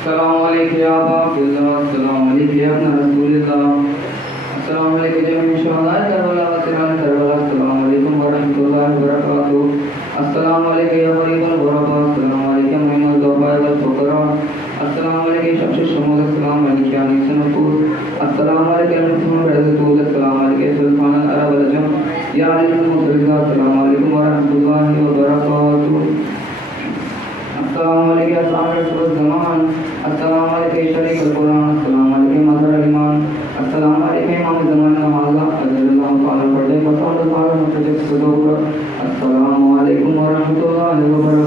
السلام علیکم یا ابا عبداللہ، السلام علیکم یا ابن رسول اللہ، السلام علیکم جمیع شہداء کربلا و سران کربلا، السلام علیکم ورحمۃ اللہ وبرکاتہ، السلام علیکم یا غریب الغرباء، السلام علیکم معین الضعفاء والفقراء، السلام علیکم شمس الشموس، السلام علیکم یا انیس النفوس، السلام علیکم المسلمون بعز طول، السلام علیکم سلطان العرب والعجم یا علی المطلقہ، السلام علیکم ورحمۃ اللہ وبرکاتہ، السلام علیکم اصحاب رسول الزمان، السلام علیکم شریک القرآن، السلام علیکم مظہر الایمان، السلام علیکم امام زمان نمازہ اجل اللہ تعالیٰ پڑھے بسال تعالیٰ متجب صدوق، السلام علیکم ورحمۃ اللہ وبرکاتہ۔